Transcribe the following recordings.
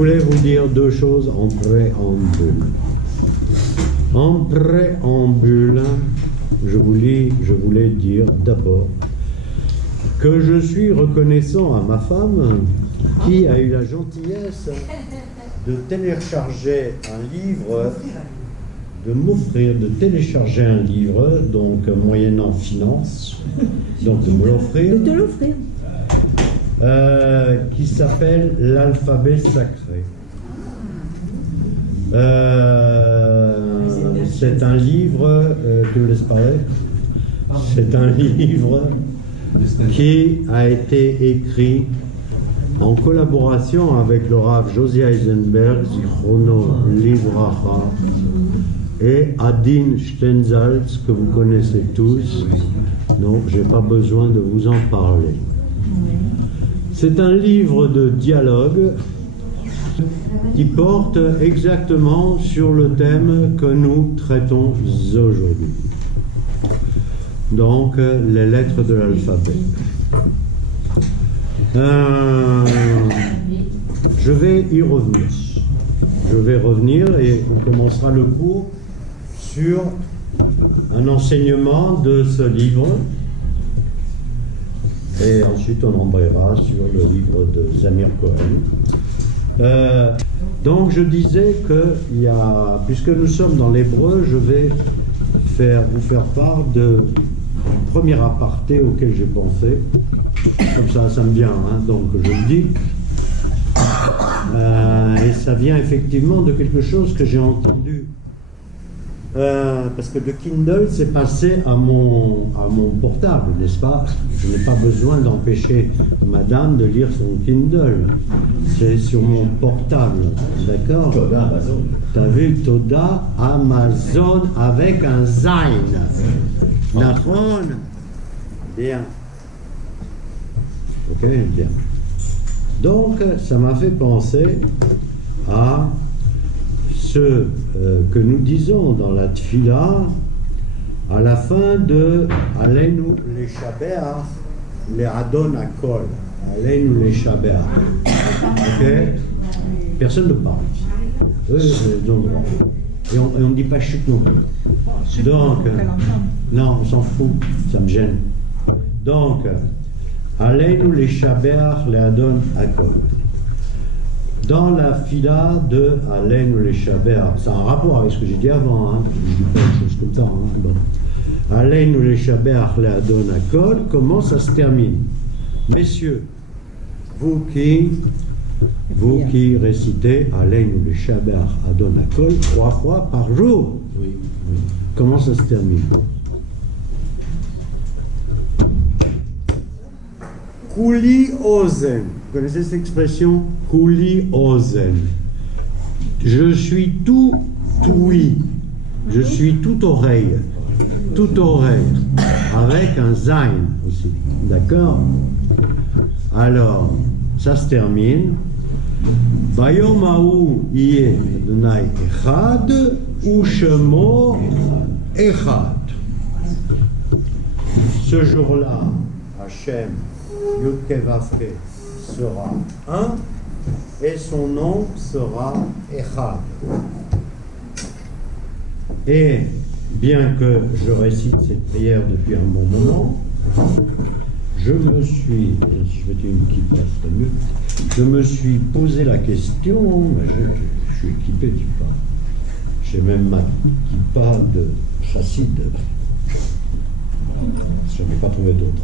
voulais vous dire deux choses en préambule. En préambule, je voulais dire d'abord que je suis reconnaissant à ma femme qui a eu la gentillesse de télécharger un livre, de télécharger un livre, donc moyennant finance, donc de me l'offrir. De te l'offrir. Qui s'appelle L'alphabet sacré. C'est un livre, tu me laisses parler? C'est un livre qui a été écrit en collaboration avec le Rav Josie Eisenberg, Zichrono Livracha, et Adin Stenzaltz, que vous connaissez tous, donc je n'ai pas besoin de vous en parler. C'est un livre de dialogue qui porte exactement sur le thème que nous traitons aujourd'hui. Donc, les lettres de l'alphabet. Je vais y revenir. Je vais revenir et on commencera le cours sur un enseignement de ce livre. Et ensuite, on embrayera sur le livre de Zamir Cohen. Donc, je disais que, puisque nous sommes dans l'hébreu, je vais vous faire part de premier aparté auquel j'ai pensé. Comme ça me vient, hein, donc je le dis. Et ça vient effectivement de quelque chose que j'ai entendu. Parce que le Kindle s'est passé à mon portable, n'est-ce pas? Je n'ai pas besoin d'empêcher madame de lire son Kindle. C'est sur mon portable, d'accord? Toda Amazon. T'as vu Toda Amazon avec un Zain. Nachon? Bien. Ok, bien. Donc, ça m'a fait penser à ce que nous disons dans la Tfila à la fin de Aleinu les Shabeach, les Adon Akol. Aleinu les Shabeach. Ok? Personne ne parle ici. Et on ne dit pas chut non plus. Donc, non, on s'en fout, ça me gêne. Donc, Aleinu les Shabeach, les Adon Akol. Dans la fila de Aleinu les Shabeach, c'est un rapport avec ce que j'ai dit avant, hein, je dis pas une chose comme ça. Hein, bon. Aleinu les Shabeach, les Adon Akol, comment ça se termine? Messieurs, vous qui récitez Aleinu les Shabeach, Adon Akol 3 fois par jour, oui. Comment ça se termine? Kuli Ozen. Vous connaissez cette expression? Kuli Ozen. Je suis tout oui. Je suis tout oreille. Tout oreille. Avec un Zain aussi. D'accord? Alors, ça se termine. Bayom haou yeh Adonai echad ushemo echad. Ce jour-là, Hachem Yud-Kei Vav-Kei sera un et son nom sera Echad. Et bien que je récite cette prière depuis un bon moment, je me suis, si je mettais une kippa, ce serait mieux, je me suis posé la question, je suis équipé de kippa, j'ai même ma kippa de chassid, je n'en ai pas trouvé d'autre.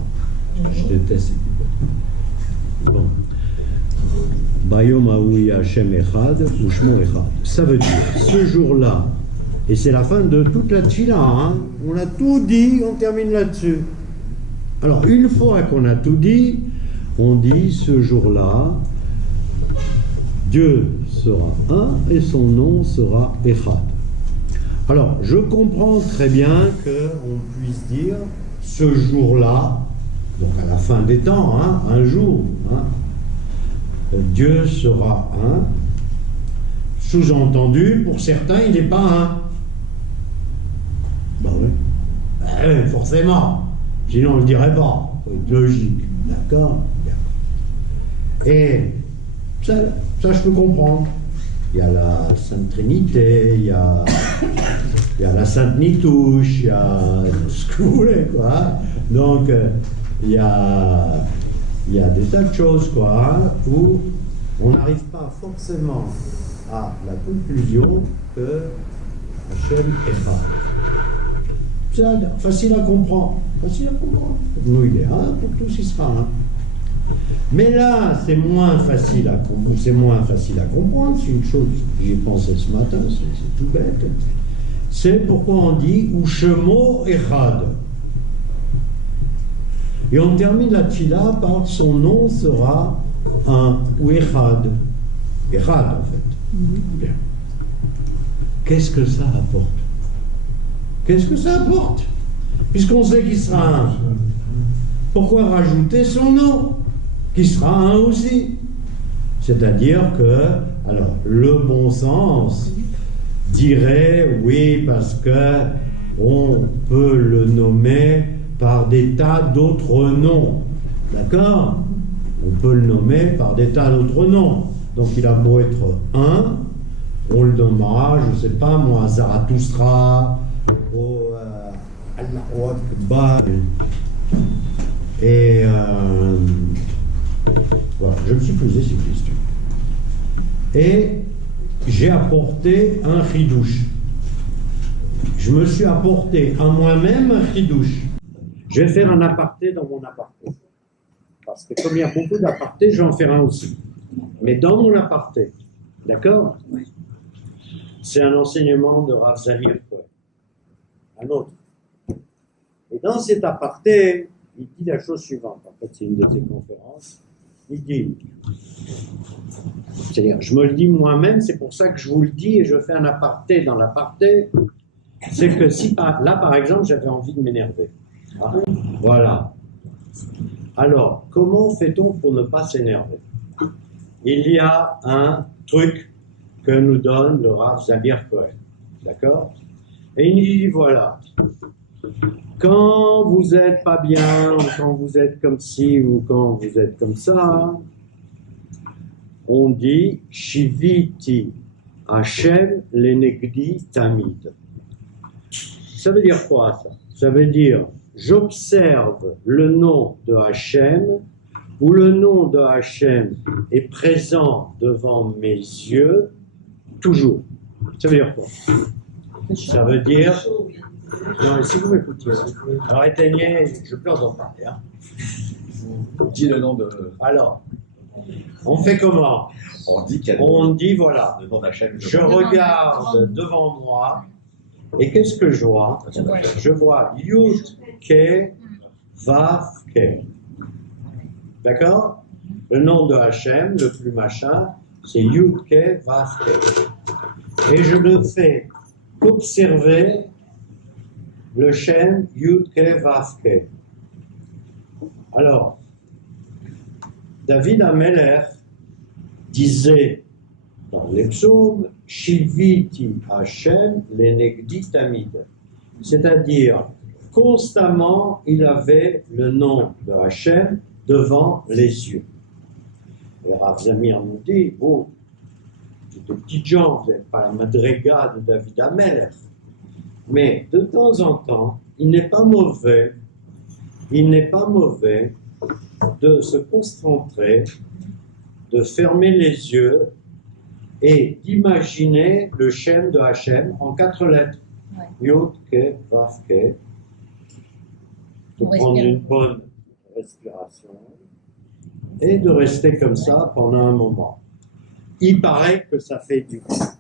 Je déteste ces kippas. Bon. Bayom haou Hashem echad ou shmo echad. Ça veut dire, ce jour-là, et c'est la fin de toute la tfila, hein, on a tout dit, on termine là-dessus. Alors, une fois qu'on a tout dit, on dit, ce jour-là, Dieu sera un et son nom sera echad. Alors, je comprends très bien qu'on puisse dire, ce jour-là, donc à la fin des temps, hein, un jour, hein, Dieu sera un. Sous-entendu, pour certains, il n'est pas un. Ben oui. Forcément. Sinon, on ne le dirait pas. Il faut être logique. D'accord? Et Ça, je peux comprendre. Il y a la Sainte Trinité, il y a la Sainte Nitouche, il y a ce que vous voulez, quoi. Donc, il y a des tas de choses, quoi, où on n'arrive pas forcément à la conclusion que Hachem est rare. C'est facile à comprendre. Facile à comprendre. Pour nous, il est un, pour tous, il sera un. Mais là, c'est moins facile à comprendre. C'est une chose que j'ai pensé ce matin, c'est tout bête. C'est pourquoi on dit Ushemo Echad. Et on termine la tfila par son nom sera un ou Echad. Echad, en fait. Bien. Qu'est-ce que ça apporte? Qu'est-ce que ça apporte? Puisqu'on sait qu'il sera un. Pourquoi rajouter son nom? Qui sera un aussi. C'est-à-dire que, alors, le bon sens dirait, oui, parce que on peut le nommer par des tas d'autres noms. D'accord? On peut le nommer par des tas d'autres noms. Donc, il a beau être un, on le nommera, je ne sais pas moi, Zarathustra, Al-Akbar, et voilà, je me suis posé ces questions. Et j'ai apporté un chidouche. Je me suis apporté à moi-même un chidouche. Je vais faire un aparté dans mon aparté. Parce que comme il y a beaucoup d'apartés, je vais en faire un aussi. Mais dans mon aparté, d'accord? Oui. C'est un enseignement de Rav Zamir Cohen. Un autre. Et dans cet aparté, il dit la chose suivante. En fait, c'est une de ses conférences. Il dit, c'est-à-dire, je me le dis moi-même, c'est pour ça que je vous le dis et je fais un aparté dans l'aparté. C'est que si, là, par exemple, j'avais envie de m'énerver. Ah, voilà. Alors, comment fait-on pour ne pas s'énerver? Il y a un truc que nous donne le Rav Zamir Cohen. D'accord? Et il dit, voilà. Quand vous n'êtes pas bien, ou quand vous êtes comme ci, ou quand vous êtes comme ça, on dit Shiviti Hashem lenegdi tamid. Ça veut dire quoi ça? Ça veut dire j'observe le nom de Hashem, ou le nom de Hashem est présent devant mes yeux toujours. Ça veut dire quoi? Ça veut dire... Non, si vous m'écoutez, alors éteignez, je peux en parler. Hein. Dis le nom de... Alors, on fait comment? On dit voilà, je regarde devant moi, et qu'est-ce que je vois? Je vois Yud Ke Vav Ke. D'accord? Le nom de Hachem, le plus machin, c'est Yud Ke Vav Ke. Et je ne fais qu'observer le Shem Yud Ke Vav Ke. Alors, David Ameler disait dans les psaumes Shiviti Hashem lenegdi tamid. C'est-à-dire, constamment, il avait le nom de Hashem devant les yeux. Et Rav Zamir nous dit, vous, des petites gens, vous n'êtes pas la madriga de David Ameler. Mais de temps en temps, il n'est pas mauvais de se concentrer, de fermer les yeux et d'imaginer le Shem de Hachem en 4 lettres. Yud Ke Vav Ke. De prendre une bonne respiration et de rester comme ça pendant un moment. Il paraît que ça fait du bien.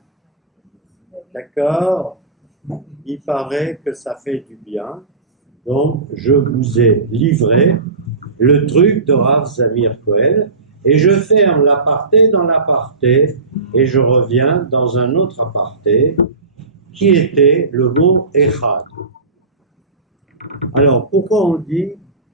D'accord? Il paraît que ça fait du bien. Donc, je vous ai livré le truc de Rav Zamir Cohen et je ferme l'aparté dans l'aparté et je reviens dans un autre aparté qui était le mot Echad. Alors, pourquoi on dit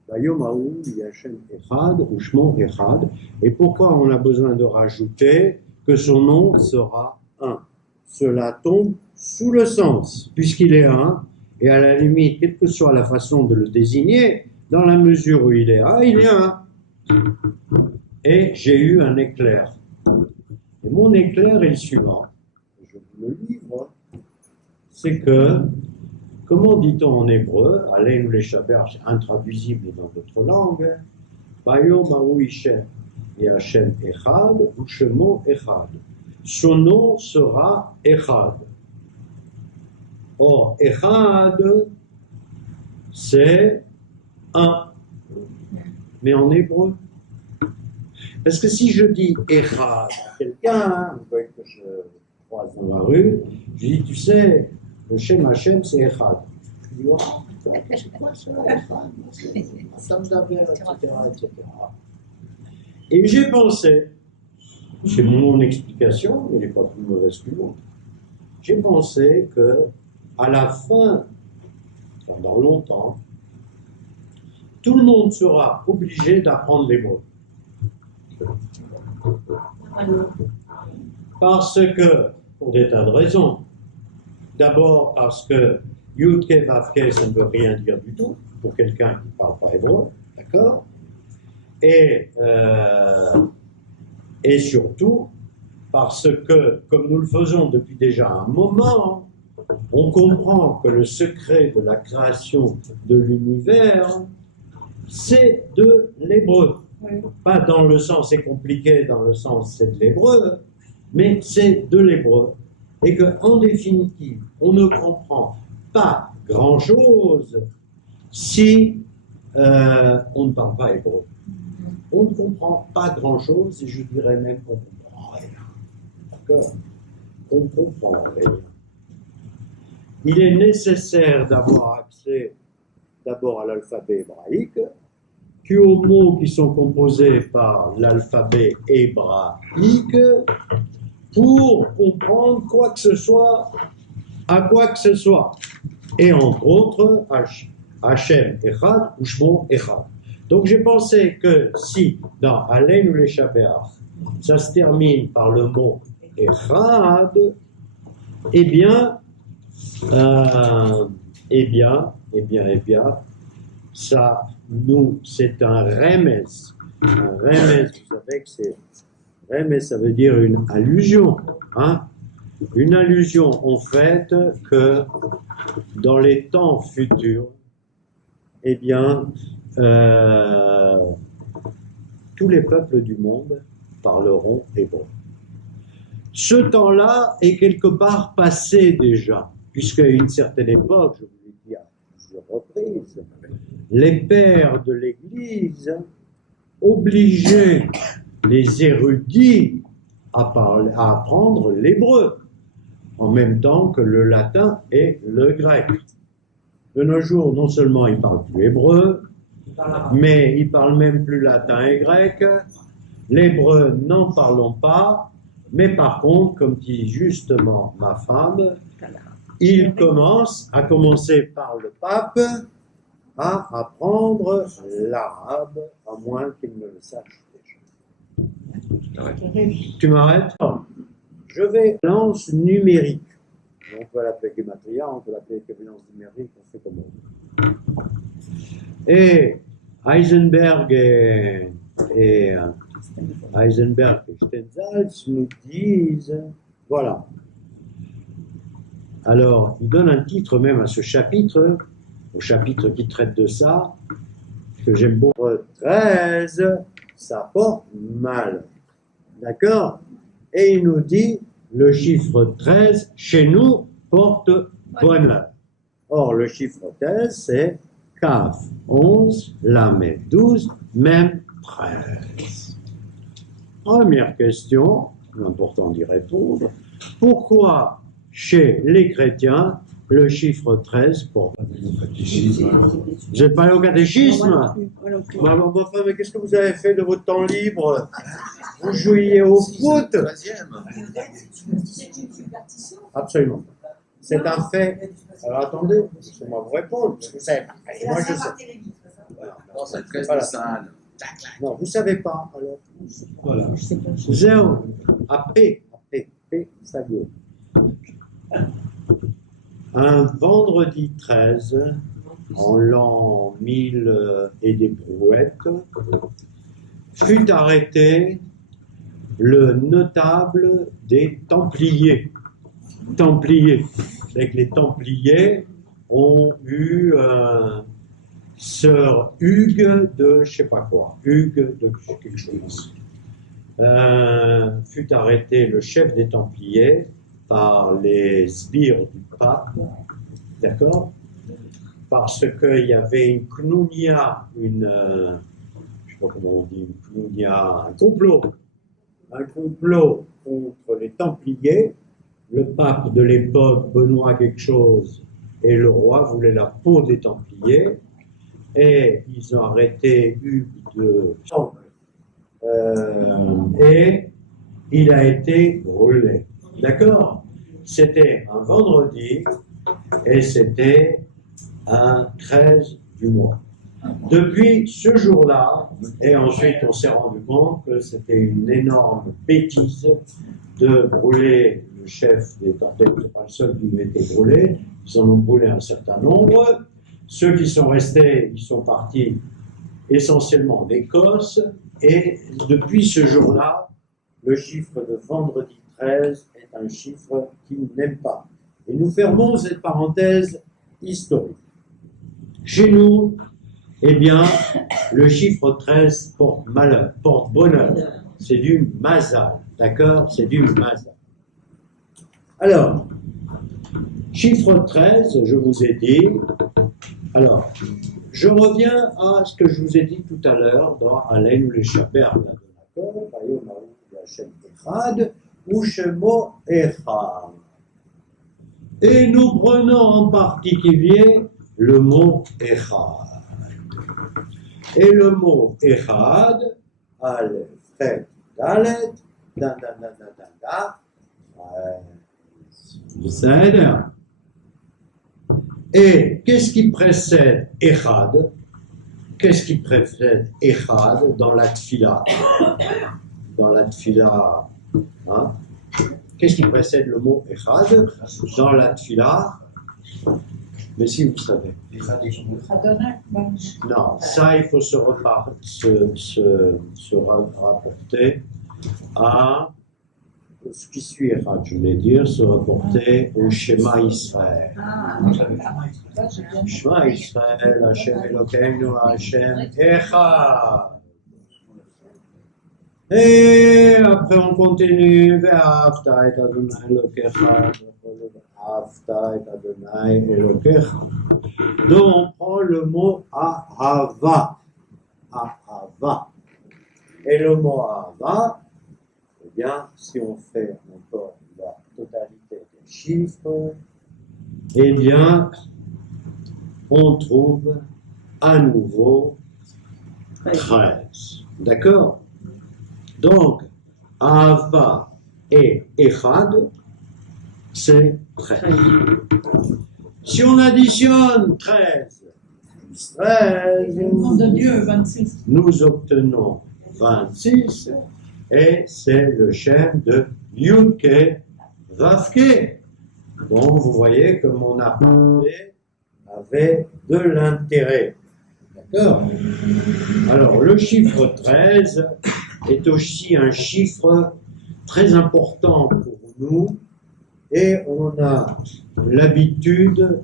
Bayomahu Yashem Echad ou Shmo Echad et pourquoi on a besoin de rajouter que son nom sera un? Cela tombe sous le sens, puisqu'il est un, et à la limite, quelle que soit la façon de le désigner, dans la mesure où il est un, il est un. Et j'ai eu un éclair. mon éclair est le suivant. Je vous le livre. C'est que, comment dit-on en hébreu, Aleinu Leshaber, c'est intraduisible dans d'autres langues, Bayom Ahu Ishem et Hashem Echad, ou Shemo Echad. Son nom sera Echad. Or, Echad, c'est un. Mais en hébreu. Parce que si je dis Echad à quelqu'un, vous voyez que je croise dans la rue, je dis, tu sais, le Shem Hashem, c'est Echad. Je dis, oh, c'est quoi ça, Echad? Sam Daber, etc., etc. Et j'ai pensé, c'est mon explication, mais elle n'est pas plus mauvaise que l'autre, j'ai pensé que à la fin, pendant longtemps, tout le monde sera obligé d'apprendre l'hébreu. Parce que, pour des tas de raisons, d'abord parce que Yudke Vavke, ça ne veut rien dire du tout pour quelqu'un qui ne parle pas hébreu, d'accord? Et surtout parce que, comme nous le faisons depuis déjà un moment, on comprend que le secret de la création de l'univers, c'est de l'hébreu. Oui. Pas dans le sens c'est compliqué, dans le sens c'est de l'hébreu, mais c'est de l'hébreu. Et qu'en définitive, on ne comprend pas grand-chose si on ne parle pas hébreu. On ne comprend pas grand-chose, et je dirais même qu'on ne comprend rien. D'accord? On ne comprend rien. Il est nécessaire d'avoir accès d'abord à l'alphabet hébraïque, puis aux mots qui sont composés par l'alphabet hébraïque, pour comprendre quoi que ce soit, à quoi que ce soit. Et entre autres, Hashem Echad ou Shmo Echad. Donc j'ai pensé que si dans Aleinu Leshaber, ça se termine par le mot Echad, eh bien, ça, nous, c'est un remes. Un remes, vous savez que c'est remes, ça veut dire une allusion, hein? Une allusion en fait que dans les temps futurs, eh bien, tous les peuples du monde parleront hébreu. Ce temps-là est quelque part passé déjà, puisqu'à une certaine époque, je vous l'ai dit à plusieurs reprises, les pères de l'Église obligeaient les érudits à apprendre l'hébreu, en même temps que le latin et le grec. De nos jours, non seulement ils ne parlent plus hébreu, mais ils ne parlent même plus latin et grec. L'hébreu, n'en parlons pas, mais par contre, comme dit justement ma femme, il commence, à commencer par le pape, à apprendre l'arabe, à moins qu'il ne le sache déjà. Tu m'arrêtes? Je vais à lance numérique. On peut l'appeler Gematria, on peut l'appeler équivalence numérique, on fait comme on veut. Et Heisenberg et Stenzhals nous disent, voilà. Alors, ils donnent un titre même à ce chapitre, au chapitre qui traite de ça, que j'aime beaucoup. 13, ça porte mal. D'accord? Et il nous dit, le chiffre 13, chez nous, porte bonheur. Or, le chiffre 13, c'est Kaf 11, Lamed 12, même 13. Première question, important d'y répondre. Pourquoi, chez les chrétiens, le chiffre 13 porte? Vous n'êtes pas allé au catéchisme? Mais qu'est-ce que vous avez fait de votre temps libre? Vous jouiez au foot? Absolument. C'est un fait. Alors attendez, laissez-moi vous répondre, parce que vous savez pas. Moi je sais. Voilà. Non, c'est très spécial. Non, vous ne savez pas. Alors, voilà. Zéro. Après, ça go. Un vendredi 13, en l'an 1000 et des brouettes, fut arrêté le notable des Templiers. Templiers. C'est que les Templiers ont eu Sir Hugues de je sais pas quoi, Hugues de quelque chose. Fut arrêté le chef des Templiers par les sbires du pape, d'accord? Parce qu'il y avait une knounia, je ne sais pas comment on dit, une knounia, un complot contre les Templiers. Le pape de l'époque, Benoît quelque chose, et le roi voulaient la peau des Templiers, et ils ont arrêté Hugues de et il a été brûlé. D'accord? C'était un vendredi, et c'était un 13 du mois. Depuis ce jour-là, et ensuite on s'est rendu compte que c'était une énorme bêtise de brûler le chef des Templiers. Ce n'est pas le seul qui a été brûlé, ils en ont brûlé un certain nombre. Ceux qui sont restés, ils sont partis essentiellement d'Écosse, et depuis ce jour-là, le chiffre de vendredi 13 est un chiffre qu'ils n'aiment pas. Et nous fermons cette parenthèse historique. Chez nous, eh bien, le chiffre 13 porte malheur, porte bonheur. C'est du mazal, d'accord? C'est du mazal. Alors, chiffre 13, je vous ai dit. Alors, je reviens à ce que je vous ai dit tout à l'heure dans Aleinu l'échapper à ou Shemo Echad. Et nous prenons en particulier le mot Echad. Et le mot Echad, Aleph, Chet, Dalet, et qu'est-ce qui précède Echad? Qu'est-ce qui précède Echad dans la Tfila? Dans la Tfila, hein? Qu'est-ce qui précède le mot Echad dans la Tfila? Mais si vous savez. Non, ça il faut se rapporter à ce qui suit Echad, je voulais dire, se rapporter au Shema Israël. Shema Israël, Hashem Elokeinu, Hashem Echad. Et après on continue, Ve'afta et Adonai Elokecha, Ve'afta et Adonai Elokecha. Donc on prend le mot Ahava. Ahava. Et le mot Ahava, eh bien, si on fait encore la totalité des chiffres, eh bien, on trouve à nouveau 13. D'accord? Donc, Ahava et Echad, c'est 13. Si on additionne 13 plus 13, nous obtenons 26, et c'est le Shem de Yudke Vavke. Donc, vous voyez que mon aparté avait de l'intérêt. D'accord? Alors, le chiffre 13 est aussi un chiffre très important pour nous, et on a l'habitude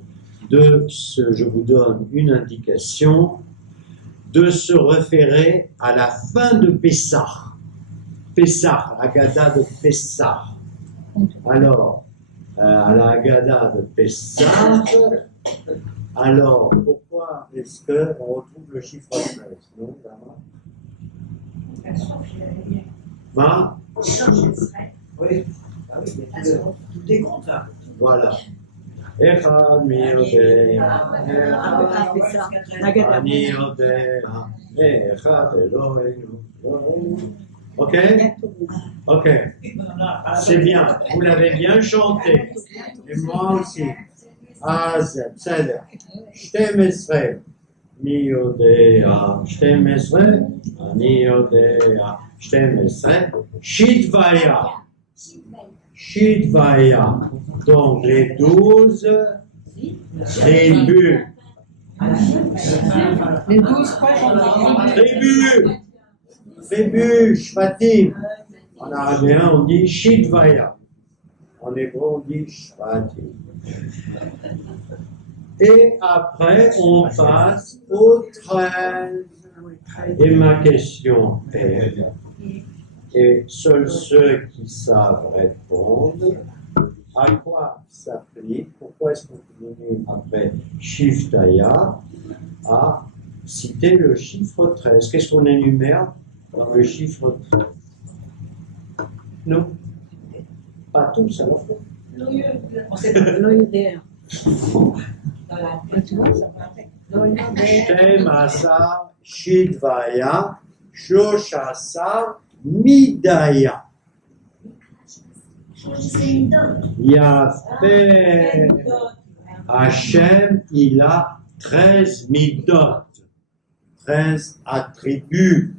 de je vous donne une indication, de se référer à la fin de Pessah. Pessah, Haggadah de Pessah. Alors, à la Haggadah de Pessah, alors pourquoi est-ce qu'on retrouve le chiffre 13? Non, hein? Oui, tout est compte là. Voilà. Echad mi yodea, ani yodea, echad Eloheinu. Ok? Ok. C'est bien. Vous l'avez bien chanté. Et moi aussi. Az, Tzeder. 12. Mi yodea, 12. Ani yodea, 12. Shitvaya. Shitvaya. Donc les 12 tribus. Les 12 quoi? Tribus. Tribus, Shvatim. En araméen, on dit Shidvaya. En hébreu, on dit Shvati. Et après, on passe au 13. Et ma question est, et seuls ceux qui savent répondre, à quoi s'applique, pourquoi est-ce qu'on continue après Shiftaya à citer le chiffre 13? Qu'est-ce qu'on énumère dans le chiffre 13? Non, pas tous à la fois. On sait pas. Dans la tête, tu vois, ça peut être. Shtem Asa Shidvaya Shoshasa Midaya. Yafé. Hachem, il a 13 midot, 13 attributs.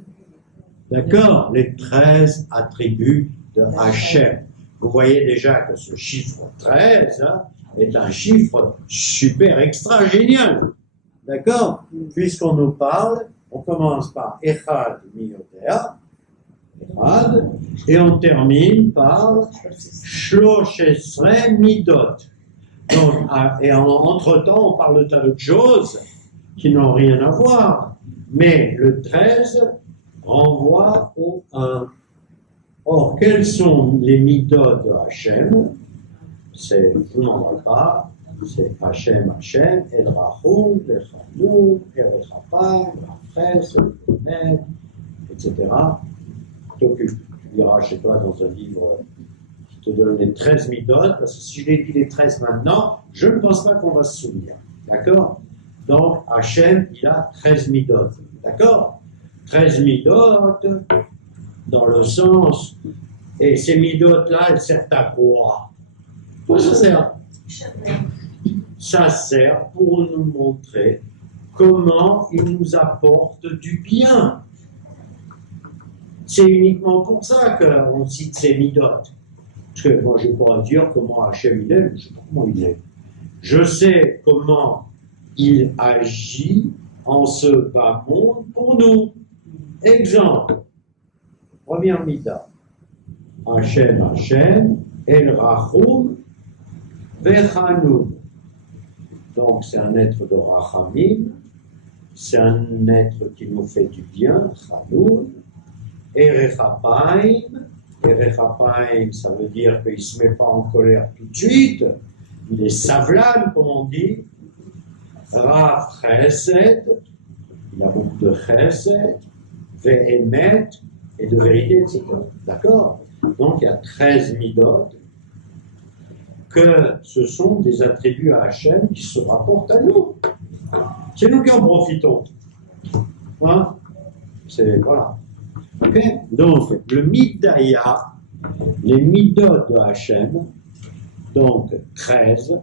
D'accord? Les 13 attributs de Hachem. Vous voyez déjà que ce chiffre 13 est un chiffre super extra génial. D'accord? Puisqu'on nous parle, on commence par Echad Miyotea, Echad, et on termine par Shloshesre Midot. Donc, et entre-temps, on parle de tas d'autres choses qui n'ont rien à voir. Mais le 13 renvoie au 1. Or, quels sont les midot de Hachem? C'est, je vous n'en parle pas, c'est Hachem, Hachem, El Rachum, El Chanoum, El Rechapam, El Rafres, El Remet, etc. Tu liras chez toi dans un livre qui te donne les 13 midot, parce que si je les dis les 13 maintenant, je ne pense pas qu'on va se souvenir. D'accord? Donc, Hachem, il a 13 midot. D'accord? 13 midot, dans le sens, et ces midot-là, elles servent à quoi? Quoi ça sert? Ça sert pour nous montrer comment il nous apporte du bien. C'est uniquement pour ça qu'on cite ces midot. Parce que moi, je ne vais pas dire comment Hachem il est, je ne sais pas comment il est. Je sais comment il agit en ce bas monde pour nous. Exemple, première mida. Hachem, Hachem, El Rachum, Vechanoum. Donc c'est un être de Rachamim, c'est un être qui nous fait du bien, Chanoum, et Rechapaim. Et Rechapaim, ça veut dire qu'il ne se met pas en colère tout de suite, il est savlan, comme on dit. Rav Chesed, il a beaucoup de Chesed, Ve'emet, et de vérité, etc. D'accord? Donc il y a 13 midot, que ce sont des attributs à Hachem qui se rapportent à nous. C'est nous qui en profitons. Hein? C'est, voilà. Okay? Donc, le Midaya, les midot de Hachem, donc 13,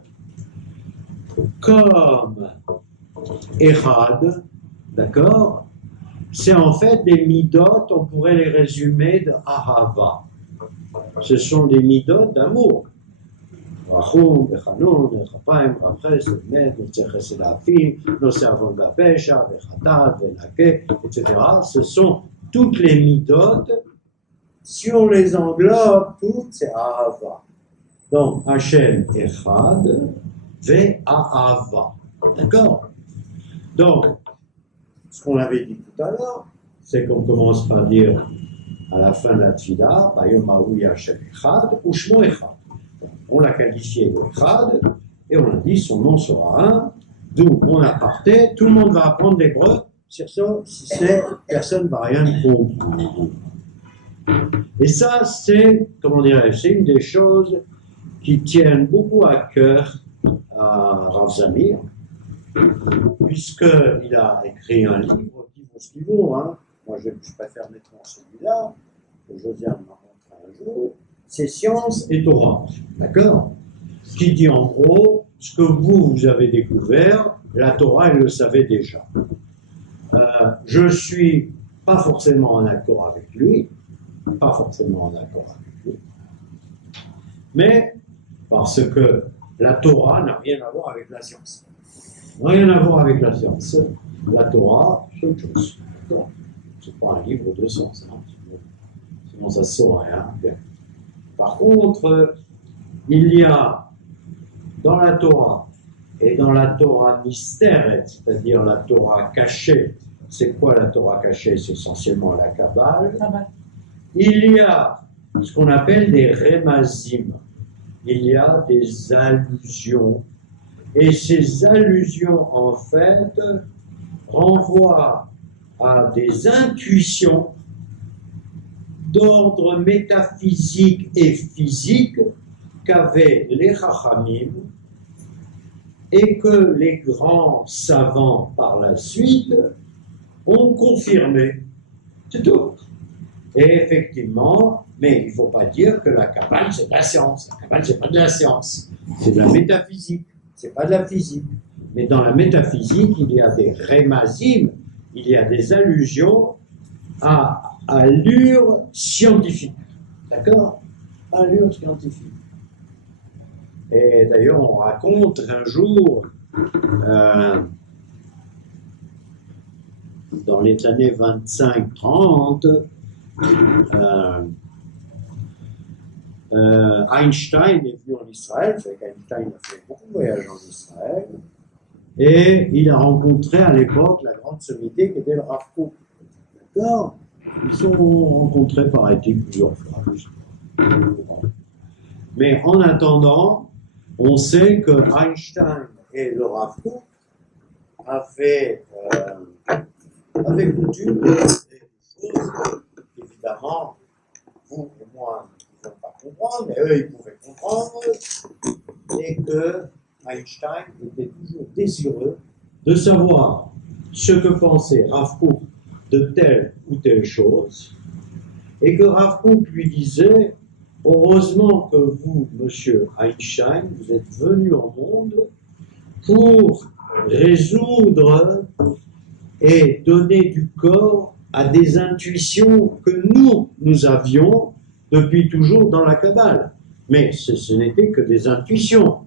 comme Echad, d'accord? C'est en fait des midot, on pourrait les résumer de Ahava. Ce sont des midot d'amour. Rachum, Bechanoun, Rechapaim, Rafres, Emet, Notzeches Elafim, Noservon Bapesha, Bechatat, Venake, etc. Ce sont toutes les midot. Si on les englobe toutes, c'est Ahava. Donc, Hachem Echad, Ve'ahava. D'accord? Donc, ce qu'on avait dit tout à l'heure, c'est qu'on commence par dire à la fin de la Tfila, Bayom Aoui Hachem Echad, ou Shmo Echad. On l'a qualifié de Echad, et on a dit son nom sera un, d'où on a parté, tout le monde va apprendre l'hébreu, sur ça, si c'est, personne ne va rien comprendre. Et ça, c'est, comment dirais-je, c'est une des choses qui tiennent beaucoup à cœur à Rav Zamir, puisqu'il a écrit un livre qui vaut ce qu'il vaut. Hein. Moi, je préfère nettement celui-là, que Josiane m'a montré un jour. C'est Science et Torah, d'accord? Qui dit en gros, ce que vous avez découvert, la Torah, elle le savait déjà. Je ne suis pas forcément en accord avec lui, mais parce que la Torah n'a rien à voir avec la science. Rien à voir avec la science. La Torah, c'est autre chose. C'est pas un livre de science. Hein. Non, ça sort rien. Bien. Par contre, il y a dans la Torah et dans la Torah mystère, c'est-à-dire la Torah cachée. C'est quoi la Torah cachée? C'est essentiellement la Kabbale. Il y a ce qu'on appelle des remazim. Il y a des allusions. Et ces allusions, en fait, renvoient à des intuitions d'ordre métaphysique et physique qu'avaient les Chachamim et que les grands savants par la suite ont confirmé. C'est tout. Et effectivement, mais il ne faut pas dire que la Kabbale, c'est de la science. La Kabbale, c'est pas de la science. C'est de la métaphysique. C'est pas de la physique. Mais dans la métaphysique, il y a des remazim, il y a des allusions à allure scientifique. D'accord? Allure scientifique. Et d'ailleurs, on raconte un jour, dans les années 25-30, Einstein est venu en Israël, c'est qu'Einstein a fait beaucoup de voyages en Israël, et il a rencontré à l'époque la grande sommité qui était le Rav Kook. D'accord? Ils sont rencontrés, paraît-il, plusieurs fois. Mais en attendant, on sait que Einstein et le Rav Kook avaient coutume de faire des choses qu'évidemment, vous et moi ne pouvions pas comprendre, mais eux, ils pouvaient comprendre, et que Einstein était toujours désireux de savoir ce que pensait Rav Kook de telle ou telle chose, et que Rav Kook lui disait: heureusement que vous, monsieur Einstein, vous êtes venu au monde pour résoudre et donner du corps à des intuitions que nous avions depuis toujours dans la Kabbale. Mais ce n'était que des intuitions.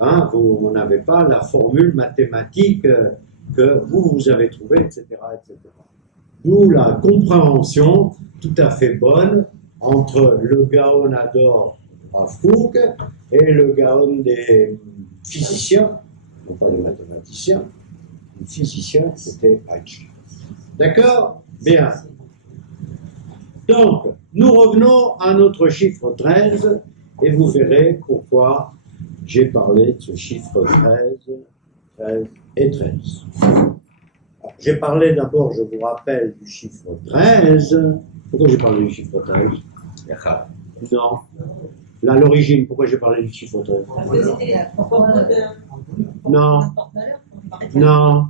Hein, vous n'avez pas la formule mathématique que vous avez trouvée, etc., etc. D'où la compréhension tout à fait bonne entre le Gaon Ador Rav Kook et le Gaon des physiciens, non pas des mathématiciens, les physiciens, c'était Einstein. D'accord? Bien. Donc, nous revenons à notre chiffre 13 et vous verrez pourquoi j'ai parlé de ce chiffre 13 et 13. J'ai parlé d'abord, je vous rappelle, du chiffre 13. Pourquoi j'ai parlé du chiffre 13? Non. Là, à l'origine, pourquoi j'ai parlé du chiffre 13? Non. Non.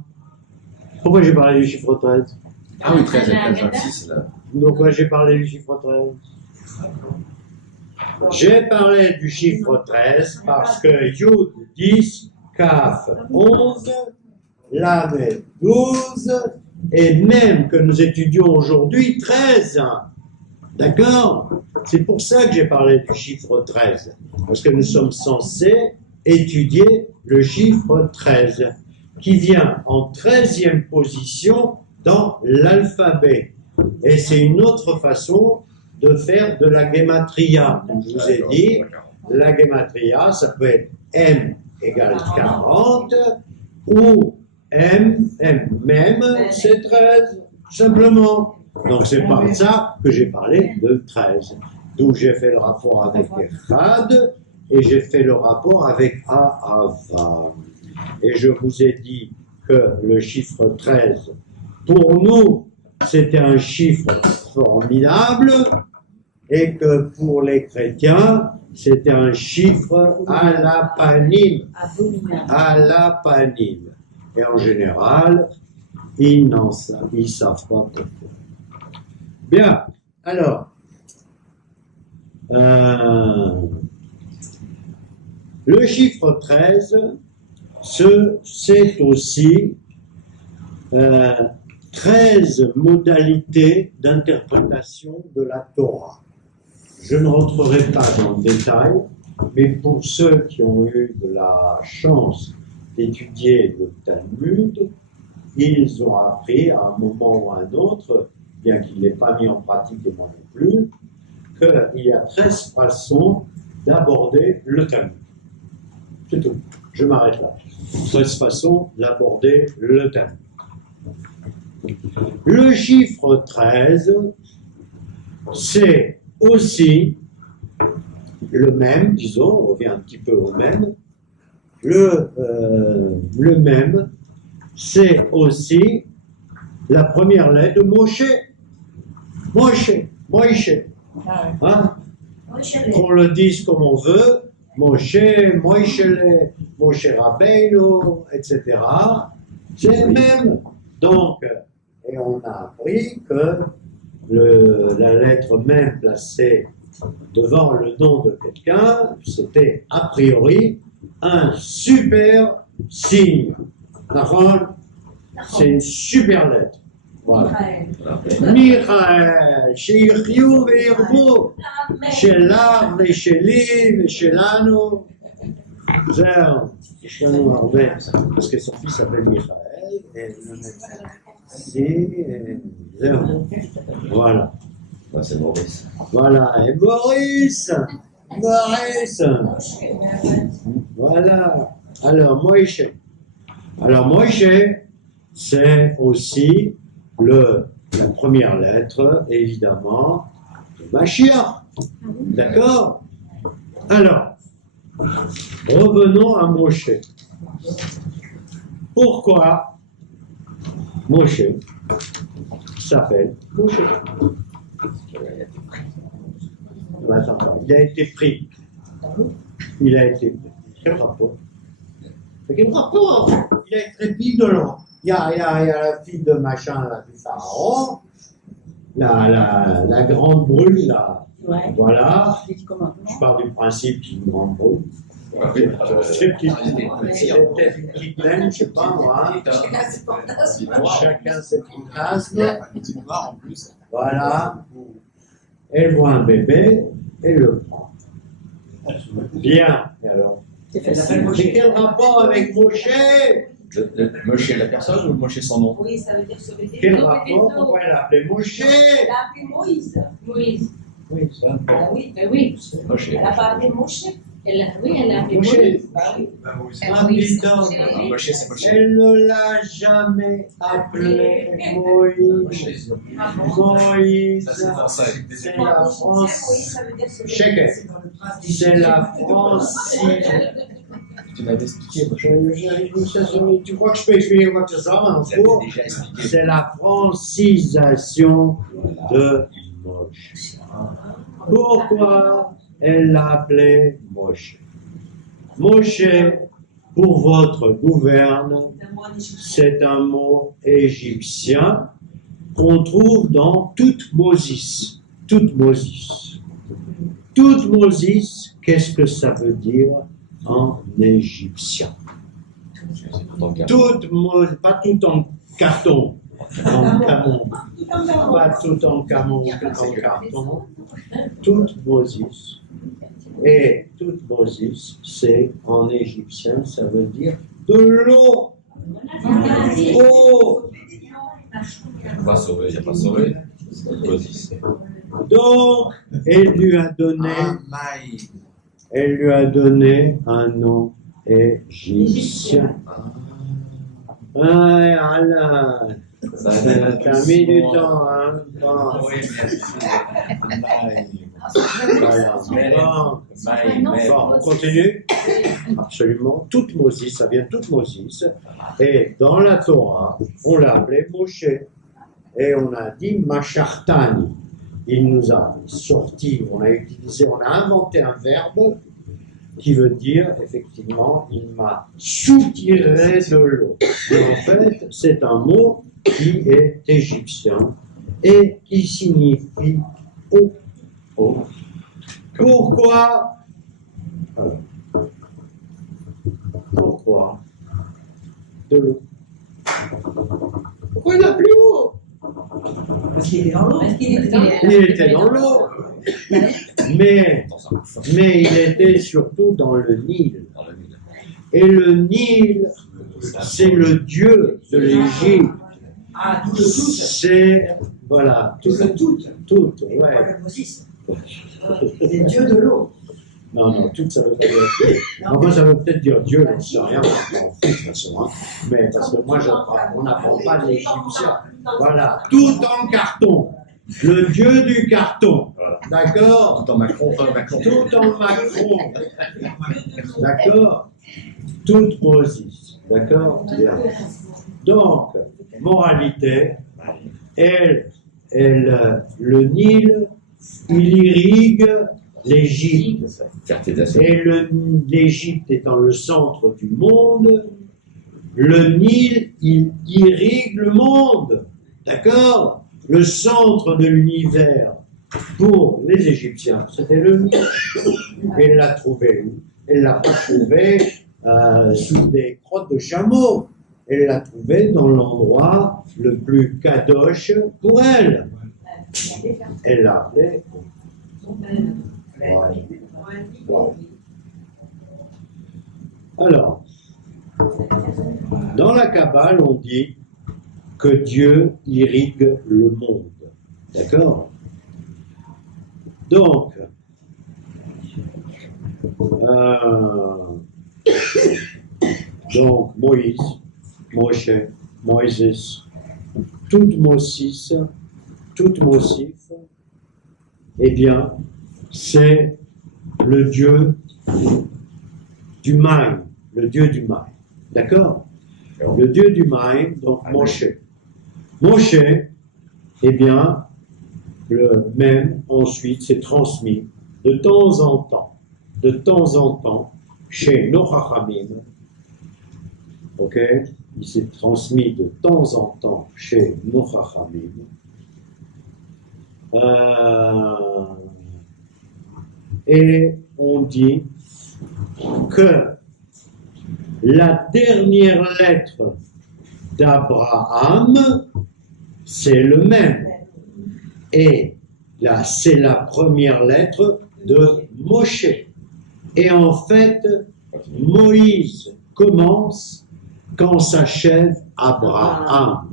Pourquoi j'ai parlé du chiffre 13? Ah oui, 13 et 26, là. Pourquoi j'ai parlé du chiffre 13? J'ai parlé du chiffre 13 parce que Yud 10, Kaf 11, Lamed 12, et même que nous étudions aujourd'hui 13. D'accord? C'est pour ça que j'ai parlé du chiffre 13. Parce que nous sommes censés étudier le chiffre 13, qui vient en 13e position dans l'alphabet. Et c'est une autre façon de faire de la gematria. Comme je vous ai dit, la gematria, ça peut être M égale 40, ou même, c'est 13, tout simplement. Donc c'est par ça que j'ai parlé de 13. D'où j'ai fait le rapport avec Echad, et j'ai fait le rapport avec Ahava. Et je vous ai dit que le chiffre 13, pour nous, c'était un chiffre formidable, et que pour les chrétiens, c'était un chiffre à la panim. À la panim. Et en général, ils ne savent pas pourquoi. Bien, alors, le chiffre 13, c'est aussi 13 modalités d'interprétation de la Torah. Je ne rentrerai pas dans le détail, mais pour ceux qui ont eu de la chance d'étudier le Talmud, ils ont appris à un moment ou à un autre, bien qu'il ne l'ait pas mis en pratique et moi non plus, qu'il y a 13 façons d'aborder le thème. C'est tout. Je m'arrête là. 13 façons d'aborder le thème. Le chiffre 13, c'est aussi le même, disons, on revient un petit peu au même. Le même, c'est aussi la première lettre de Moshe. Moïse. Hein? Qu'on le dise comme on veut, Moshe, Moïse, Moshe Rabbeinu, etc. C'est le même. Donc, et on a appris que la lettre même placée devant le nom de quelqu'un, c'était a priori un super signe. D'accord? C'est une super lettre. Voilà. Michael, שיחיו וירבו, שלך ושלי ושלנו. זהו, יש לנו הרבה, parce que son fils s'appelle Michael, et זהו, voilà. C'est Maurice. Voilà, et Maurice, voilà. Alors Moïse, c'est aussi la première lettre, évidemment, de Mashiach. D'accord? Alors, revenons à Moshe. Pourquoi Moshe s'appelle Moshe? Attends, il a été pris. Quel rapport? Quel rapport? Il a été pris de l'an. Il y a la fille de machin, là, du pharaon, la grande brûle, là. Ouais. Voilà. Je pars du principe d'une grande brûle. C'est peut-être une petite laine, je sais pas, moi. Chacun ses fantasmes. Voilà. Elle voit un bébé, elle le prend. Bien. Et alors? C'est quel rapport avec Moshe? Moshe la personne ou Moshe son nom? Oui, ça veut dire sauver des Quel rapport? Pourquoi elle l'appelait Moshe? Elle a appelé Moïse. Oui, ça. Oui. Moshe. Elle n'a pas appelé Moshe. Elle a appelé Moshe. Moïse. Moshe, c'est Moshe. Elle ne l'a jamais appelé Moïse. Moïse, c'est la France. Chèque. C'est la France. Tu m'avais expliqué, Tu crois que je peux expliquer quoi que ce soit en cours? C'est la francisation de Moshe. Pourquoi elle l'a appelé Moshe? Moshe, pour votre gouverne, c'est un mot égyptien qu'on trouve dans toute Moses. Toute Moses, qu'est-ce que ça veut dire en égyptien? Pas tout en carton, en camon. Pas tout en camon, tout en carton. Toute Moses. Et toute Moses, c'est en égyptien, ça veut dire de l'eau. Eau. Il n'y a pas sauvé. C'est Moses. Donc, elle lui a donné un nom égyptien. Alain, t'as mis du temps, hein? Bon, on continue. Absolument. Toute Moses, ça vient de toute Moses. Et dans la Torah, on l'a appelé Moshe. Et on a dit Machartani. Il nous a sorti, on a inventé un verbe qui veut dire, effectivement, il m'a soutiré de l'eau. Et en fait, c'est un mot qui est égyptien et qui signifie eau. Pourquoi? Alors, pourquoi de l'eau? Pourquoi il n'a plus eau? Parce qu'il était dans l'eau. Il était dans l'eau. Mais il était surtout dans le Nil. Et le Nil, c'est le dieu de l'Égypte. Ah, tout le tout. C'est, voilà, tout, ouais. C'est Dieu de l'eau. Non, non, tout ça veut pas dire Dieu. Enfin, ça veut peut-être dire Dieu, j'en sais rien, on m'en fout de toute façon. Hein. Mais parce que moi, on n'apprend pas l'Égyptien. Voilà, tout en carton. Le Dieu du carton. Voilà. D'accord? Tout en Macron, pas Macron. Tout en Macron. D'accord? Toute Moses. D'accord? Bien. Donc, moralité, le Nil, il irrigue l'Égypte. Fertilisation. Et l'Égypte étant le centre du monde, le Nil, il irrigue le monde. D'accord? Le centre de l'univers pour les Égyptiens, c'était le Nil. Elle l'a trouvé où? Elle ne l'a pas trouvé sous des crottes de chameau. Elle l'a trouvé dans l'endroit le plus kadosh pour elle. Elle l'a appelé. Voilà. Voilà. Alors, dans la Kabbale, on dit que Dieu irrigue le monde. D'accord? Donc, Moïse, Moshe, Moïse, toute Mosif, eh bien, c'est le Dieu du Maïm, le Dieu du Maïm. D'accord? Le Dieu du Maïm, donc Moshe. Moshe, eh bien, le même ensuite s'est transmis de temps en temps, chez nos Chachamim. Ok? Il s'est transmis de temps en temps chez nos Chachamim. Et on dit que la dernière lettre d'Abraham, c'est le même. Et là, c'est la première lettre de Moshe. Et en fait, Moïse commence quand s'achève Abraham.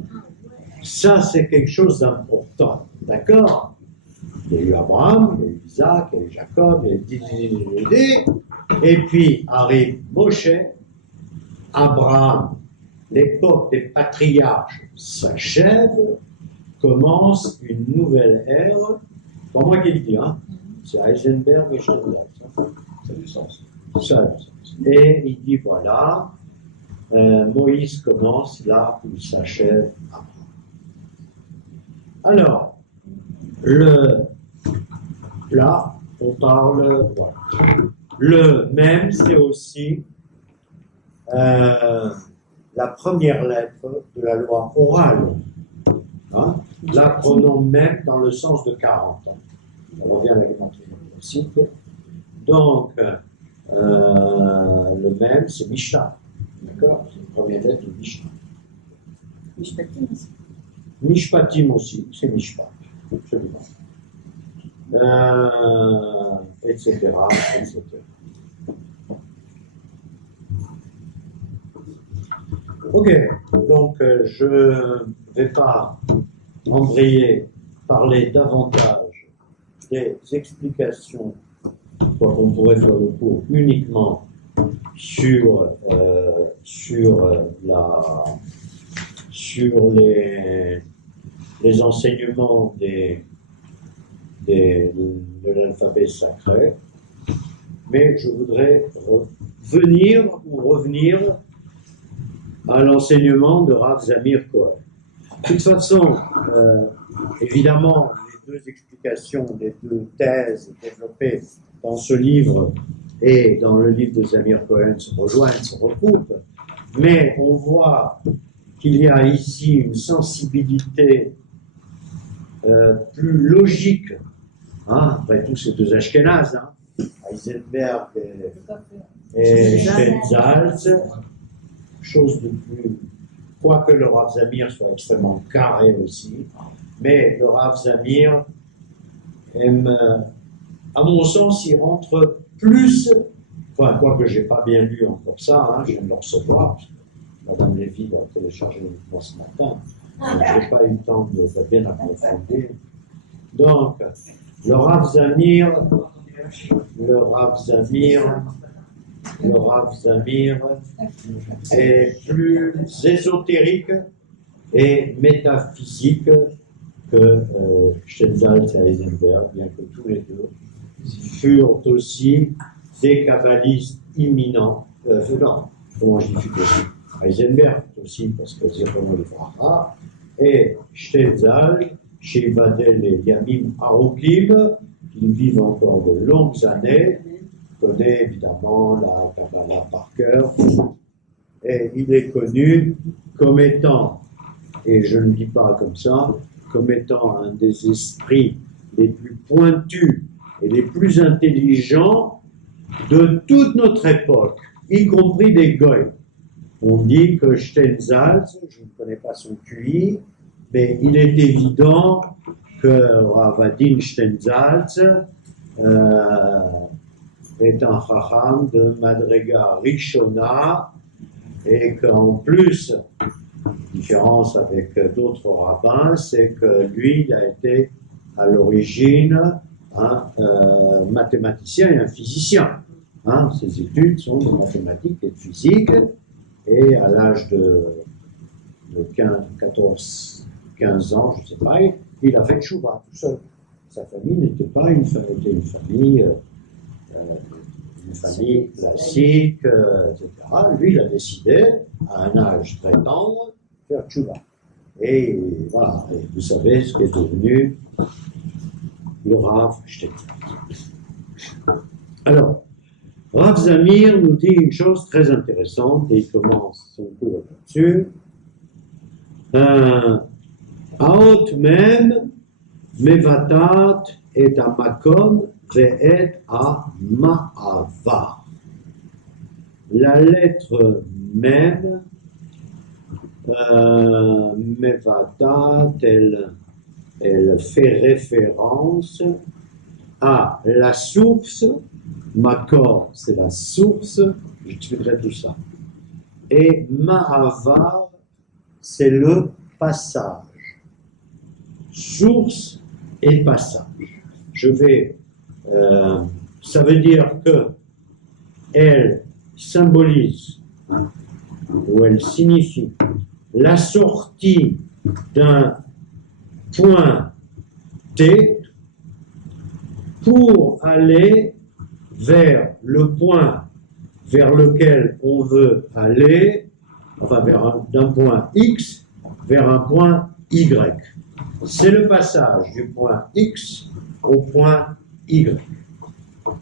Ça, c'est quelque chose d'important. D'accord? Il y a eu Abraham, il y a eu Isaac, il y a eu Jacob, il y a eu et puis arrive Moshe, Abraham. L'époque des patriarches s'achève, commence une nouvelle ère. C'est pas moi qui le dis, hein? C'est Heisenberg et Stendhal. Ça a du sens. Ça a du sens. Et il dit voilà, Moïse commence là où s'achève Abraham. Alors, là, on parle. Voilà. Le même, c'est aussi la première lettre de la loi orale. Hein? Là, prenons même dans le sens de 40 ans. On revient à la gématrie. Donc, le même, c'est Mishnah. D'accord? C'est la première lettre de Mishnah. Mishpatim aussi, c'est Mishpat. Absolument. Etc. Ok, donc je ne vais pas embrayer, parler davantage des explications, quoi qu'on pourrait faire le cours uniquement sur les enseignements de l'alphabet sacré, mais je voudrais revenir à l'enseignement de Rav Zamir Cohen. De toute façon, évidemment, les deux explications, les deux thèses développées dans ce livre et dans le livre de Zamir Cohen se rejoignent, se recoupent, mais on voit qu'il y a ici une sensibilité plus logique. Hein, après tout, c'est deux Ashkénazes, hein, Heisenberg et Stendhal, chose de plus. Quoique le Rav Zamir soit extrêmement carré aussi, mais le Rav Zamir aime, à mon sens, il rentre plus. Enfin, quoique je n'ai pas bien lu encore ça, hein, je viens de le recevoir, parce que Madame Lévy l'a téléchargé uniquement ce matin, donc je n'ai pas eu le temps de bien approfondir. Donc, Le Rav Zamir, le Rav Zamir est plus ésotérique et métaphysique que Stenzhals et Heisenberg, bien que tous les deux furent aussi des kabbalistes imminents. Non, comment je dis aussi Heisenberg aussi, parce que c'est vraiment le Vraha, et Stenzhals, chez Vadel et Yamim Haroukim, ils vivent encore de longues années, connaît évidemment la Kabbalah par cœur, et il est connu comme étant, et je ne dis pas comme ça, comme étant un des esprits les plus pointus et les plus intelligents de toute notre époque, y compris des Goïs. On dit que Stenzhals, je ne connais pas son QI, mais il est évident que Ravadin Stenzhals est un chacham de Madrega Rishona, et qu'en plus, différence avec d'autres rabbins, c'est que lui, il a été à l'origine un mathématicien et un physicien. Ses études sont de mathématiques et de physique, et à l'âge de 15 ans, je ne sais pas, il a fait tchouva tout seul. Sa famille n'était pas une famille classique, etc. Lui, il a décidé, à un âge très tendre, de faire tchouva. Et voilà, et vous savez ce qu'est devenu le Rav Stenzhals. Alors, Rav Zamir nous dit une chose très intéressante, et il commence son cours là-dessus. Aot mem mevatat et a makom ve'et a ma'avar. La lettre mem, mevatat, elle fait référence à la source. Makor, c'est la source, j'expliquerai tout ça. Et Ma'avar, c'est le passage. Source et passage. Ça veut dire que elle symbolise, ou elle signifie, la sortie d'un point T pour aller vers le point vers lequel on veut aller, enfin d'un point X vers un point Y. C'est le passage du point X au point Y.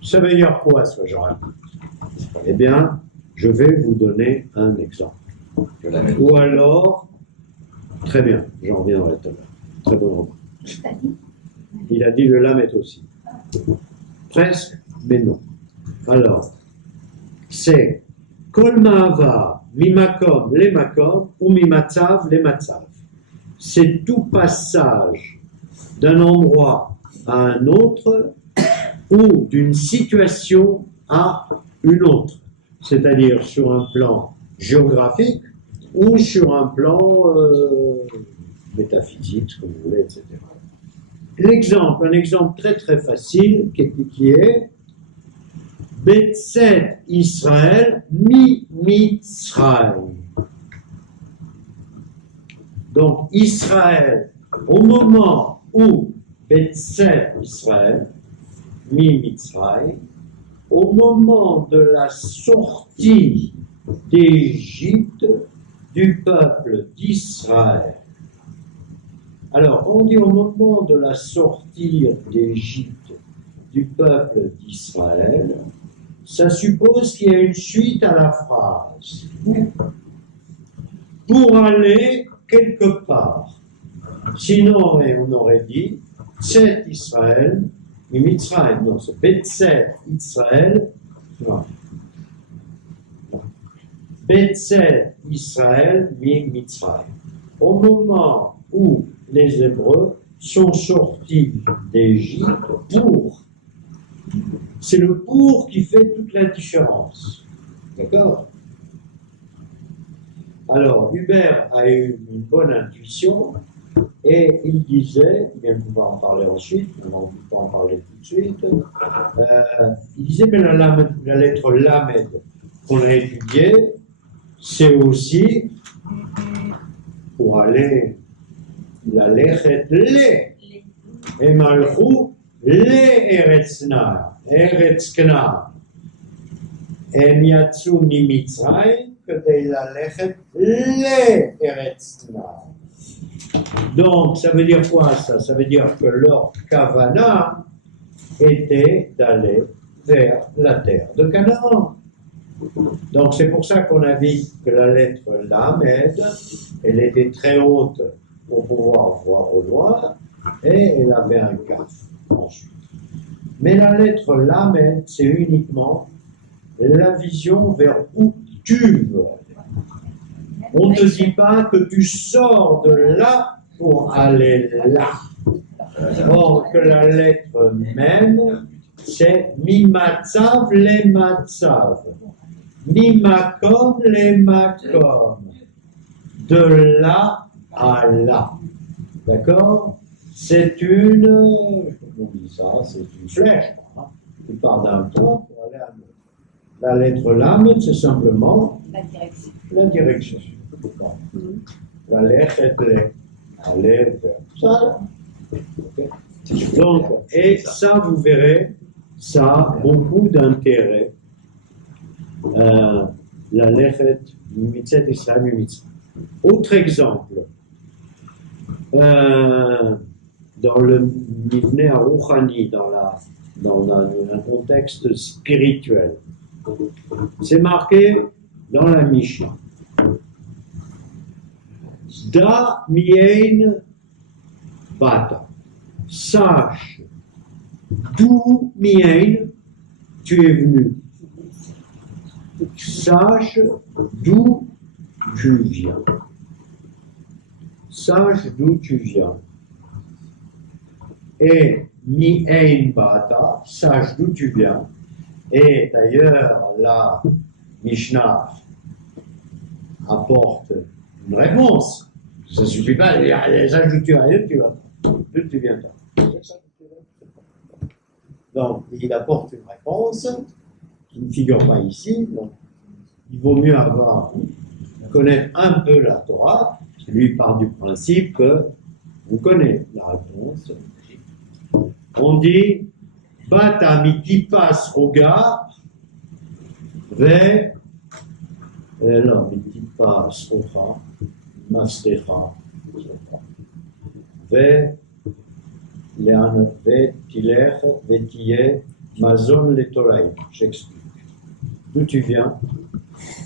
Ça veut dire quoi, ce genre? Eh bien, je vais vous donner un exemple. Ou alors, très bien, j'en reviendrai tout à l'heure. Très bonne remarque. Il a dit le lamet aussi. Presque, mais non. Alors, c'est Kol Ma'avar, Mimakom, les Makom, ou Mimatzav, les Matzav. C'est tout passage d'un endroit à un autre ou d'une situation à une autre, c'est-à-dire sur un plan géographique ou sur un plan métaphysique, ce que vous voulez, etc. L'exemple, un exemple très très facile qui est Betset Israël mi Mitzrayim. Donc Israël, au moment où Betset Israël mi Mitzrayim, au moment de la sortie d'Égypte du peuple d'Israël. Alors, on dit au moment de la sortie d'Égypte du peuple d'Israël, ça suppose qu'il y a une suite à la phrase. Pour aller quelque part. Sinon, on aurait dit Tset Israël, Mitzrayim. Non, c'est Betset Israël. Non. Betset Israël, Mitzrayim. Au moment où les Hébreux sont sortis d'Égypte pour. C'est le pour qui fait toute la différence. D'accord? Alors, Hubert a eu une bonne intuition. Et il disait, bien on va en parler ensuite, on va pas en parler tout de suite, il disait que la lettre Lamed qu'on a étudiée, c'est aussi pour aller la lechet le et malchou le eretzna, eretzkna. הם יצאו ממצרים כדי ללכת לארץ כנען. Donc, ça veut dire quoi ça? Ça veut dire que leur kavana était d'aller vers la terre de Canaan. Donc, c'est pour ça qu'on a dit que la lettre Lamed, elle était très haute pour pouvoir voir au loin, et elle avait un kaf ensuite. Mais la lettre Lamed, c'est uniquement la vision vers où tu veux aller. On ne te dit pas que tu sors de là pour aller là. Or que la lettre même, c'est mi-matzav le matzav, mi-makom le makom, de là à là. D'accord? C'est une, comment on dit ça? C'est une flèche. Hein? Tu pars d'un point pour aller à l'autre. La lettre Lamed, c'est simplement la direction. La lettre est aller vers ça. Okay. Donc, et ça, vous verrez, ça a beaucoup d'intérêt. La lettre Mitzet Israël Mitzvah. Autre exemple, dans le Mivne Aruchani, dans un contexte spirituel. C'est marqué dans la Mishnah. Da mien bata. Sache d'où mien tu es venu. Sache d'où tu viens. Sache d'où tu viens. Et mien bata, sache d'où tu viens. Et d'ailleurs, la Mishnah apporte une réponse. Ça ne suffit pas de dire, ça d'où tu viens, d'où tu viens. Donc, il apporte une réponse qui ne figure pas ici. Donc, il vaut mieux connaître un peu la Torah. Lui part du principe que vous connaissez la réponse. On dit, Bata mitipas roga, non, mitipas roga, mastecha, tilech, vetiye, mazon le tolaï. J'explique. D'où tu viens?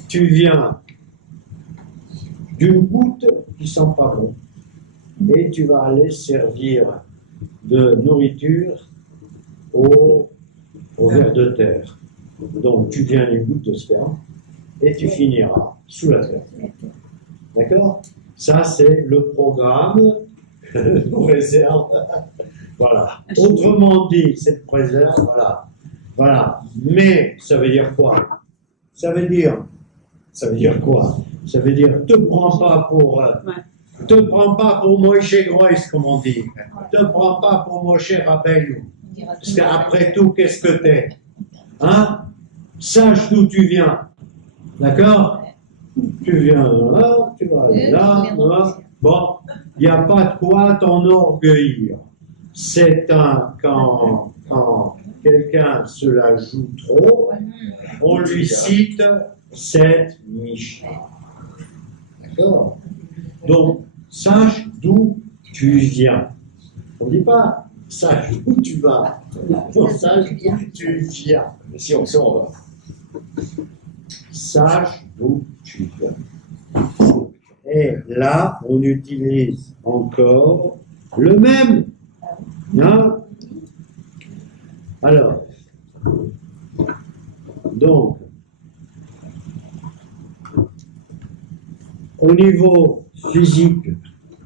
Tu viens d'une goutte qui sent pas bon, et tu vas aller servir de nourriture au ver de terre. Donc tu viens d'une goutte de sperme et tu finiras sous la terre. D'accord? Ça c'est le programme que nous réserve. Voilà. Autrement dit, cette préserve, voilà. Mais ça veut dire quoi? Ça veut dire quoi? Ça veut dire te prends pas pour Moshe Groïs, comme on dit. Te prends pas pour Moshe Rabbeinu. Parce qu'après tout, qu'est-ce que t'es? Hein? Sache d'où tu viens. D'accord? Tu viens là, tu vas aller là. Bon, il n'y a pas de quoi t'enorgueillir. C'est quand quelqu'un se la joue trop, on lui cite cette Mishnah. D'accord? Donc, sache d'où tu viens. On ne dit pas sache d'où tu vas. Non, sache d'où tu viens. Mais si on sort, Sache d'où tu viens. Et là, on utilise encore le même. Hein? Alors, donc, au niveau physique,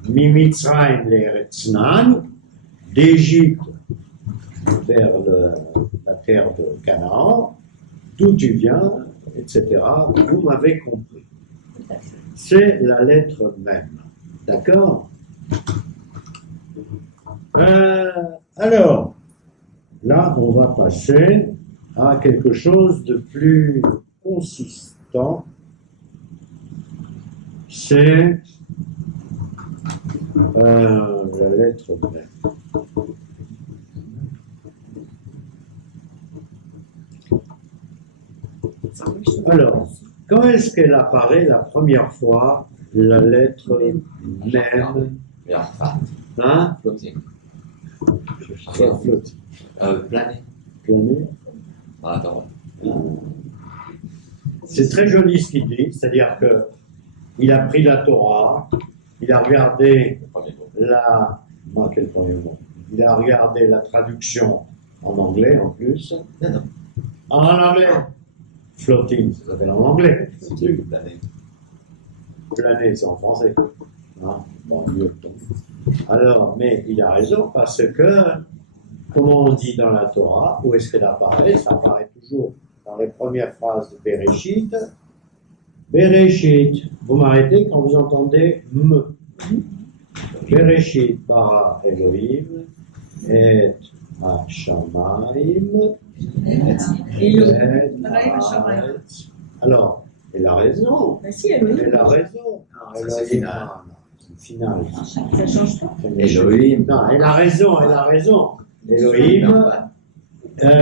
Mimitzraïm l'Eretz Knan, d'Égypte vers la terre de Canaan, d'où tu viens, etc. Vous m'avez compris. C'est la lettre même. D'accord? Alors, là, on va passer à quelque chose de plus consistant. C'est la lettre B. Alors, quand est-ce qu'elle apparaît la première fois, la lettre même? Mais enfin, Hein? floating. Flotte. Planer. Planer. Ah, attends. C'est très joli ce qu'il dit, c'est-à-dire que il a pris la Torah, il a regardé Le premier mot. quel premier mot? Il a regardé la traduction en anglais en plus. Non, non. En anglais. Floating, ça s'appelle en anglais. C'est planer. Planer, c'est en français. Hein? Bon, mieux. Alors, mais il a raison parce que, comment on dit dans la Torah, où est-ce qu'elle apparaît? Ça apparaît toujours dans les premières phrases de Bereshit. Bereshit, vous m'arrêtez quand vous entendez M. Bereshit bara Elohim et Hashamayim et Haaretz. Alors, elle a raison. Elle a raison. Ça, c'est final. Final. Ça change pas. Elohim. Non, elle a raison, elle a raison. Elohim,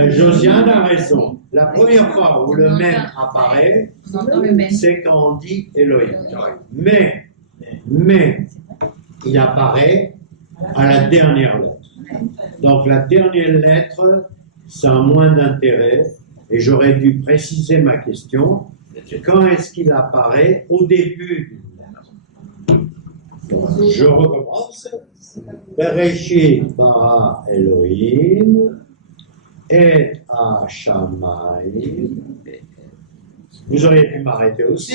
Josiane a raison. La première fois où le même apparaît, On entend le même. c'est quand on dit Elohim. Mais, il apparaît à la dernière lettre. Donc la dernière lettre, ça a moins d'intérêt, et j'aurais dû préciser ma question. Quand est-ce qu'il apparaît? Au début. Je recommence. Bereshit bara Elohim et Hashamayim. Vous auriez pu m'arrêter aussi.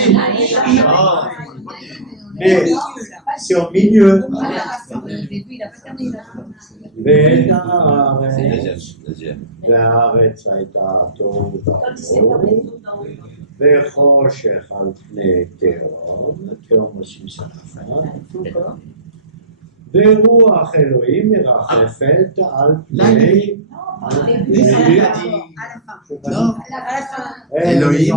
Mais c'est au milieu. Le début, il n'a pas terminé. Deuxième. והארץ הייתה תוהו ובוהו, וחושך על פני תהום, תהום עושים סנפה, ורוח אלוהים מרחפת על פני... אלוהים.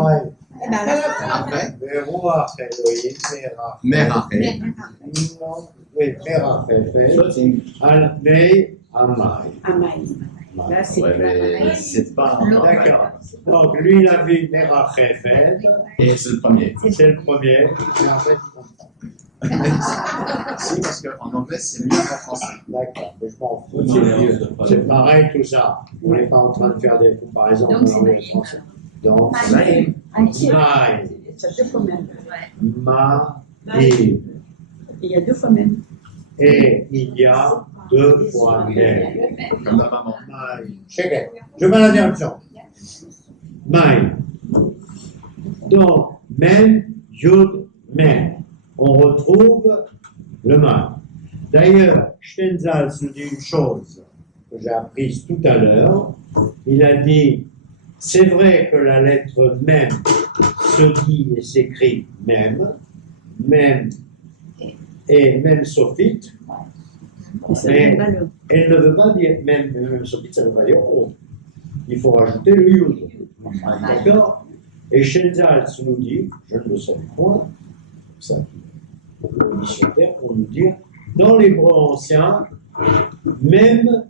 Après. ורוח אלוהים מרחפת על פני המים. Là, c'est Ouais, mais c'est pas. D'accord. Donc lui, il a vu Merachefet, Et c'est le premier. c'est le premier, mais en fait, il comprend. Si, parce qu'en anglais, c'est mieux qu'en français. D'accord, mais je m'en fous, c'est mieux. C'est pareil tout ça. On n'est pas en train de faire des comparaisons Donc, c'est anglais et Naïm. français. Donc, Naïm. Maïm, Ça deux fois même. Maïm. Il y a deux fois même. Et il y a deux fois même. Comme la maman. Maïm. Je mets l'interruption. Maïm. Donc, même, Yud, même. On retrouve le Maïm. D'ailleurs, Stenzhals nous dit une chose que j'ai apprise tout à l'heure. Il a dit, c'est vrai que la lettre même se dit et s'écrit même et même sophite, mais elle ne veut pas dire même sophite, ça ne veut pas dire oh. Il faut rajouter le yud. D'accord? Et Stenzhals nous dit, je ne le savais point, ça, le missionnaire pour nous dire, dans l'hébreu ancien, même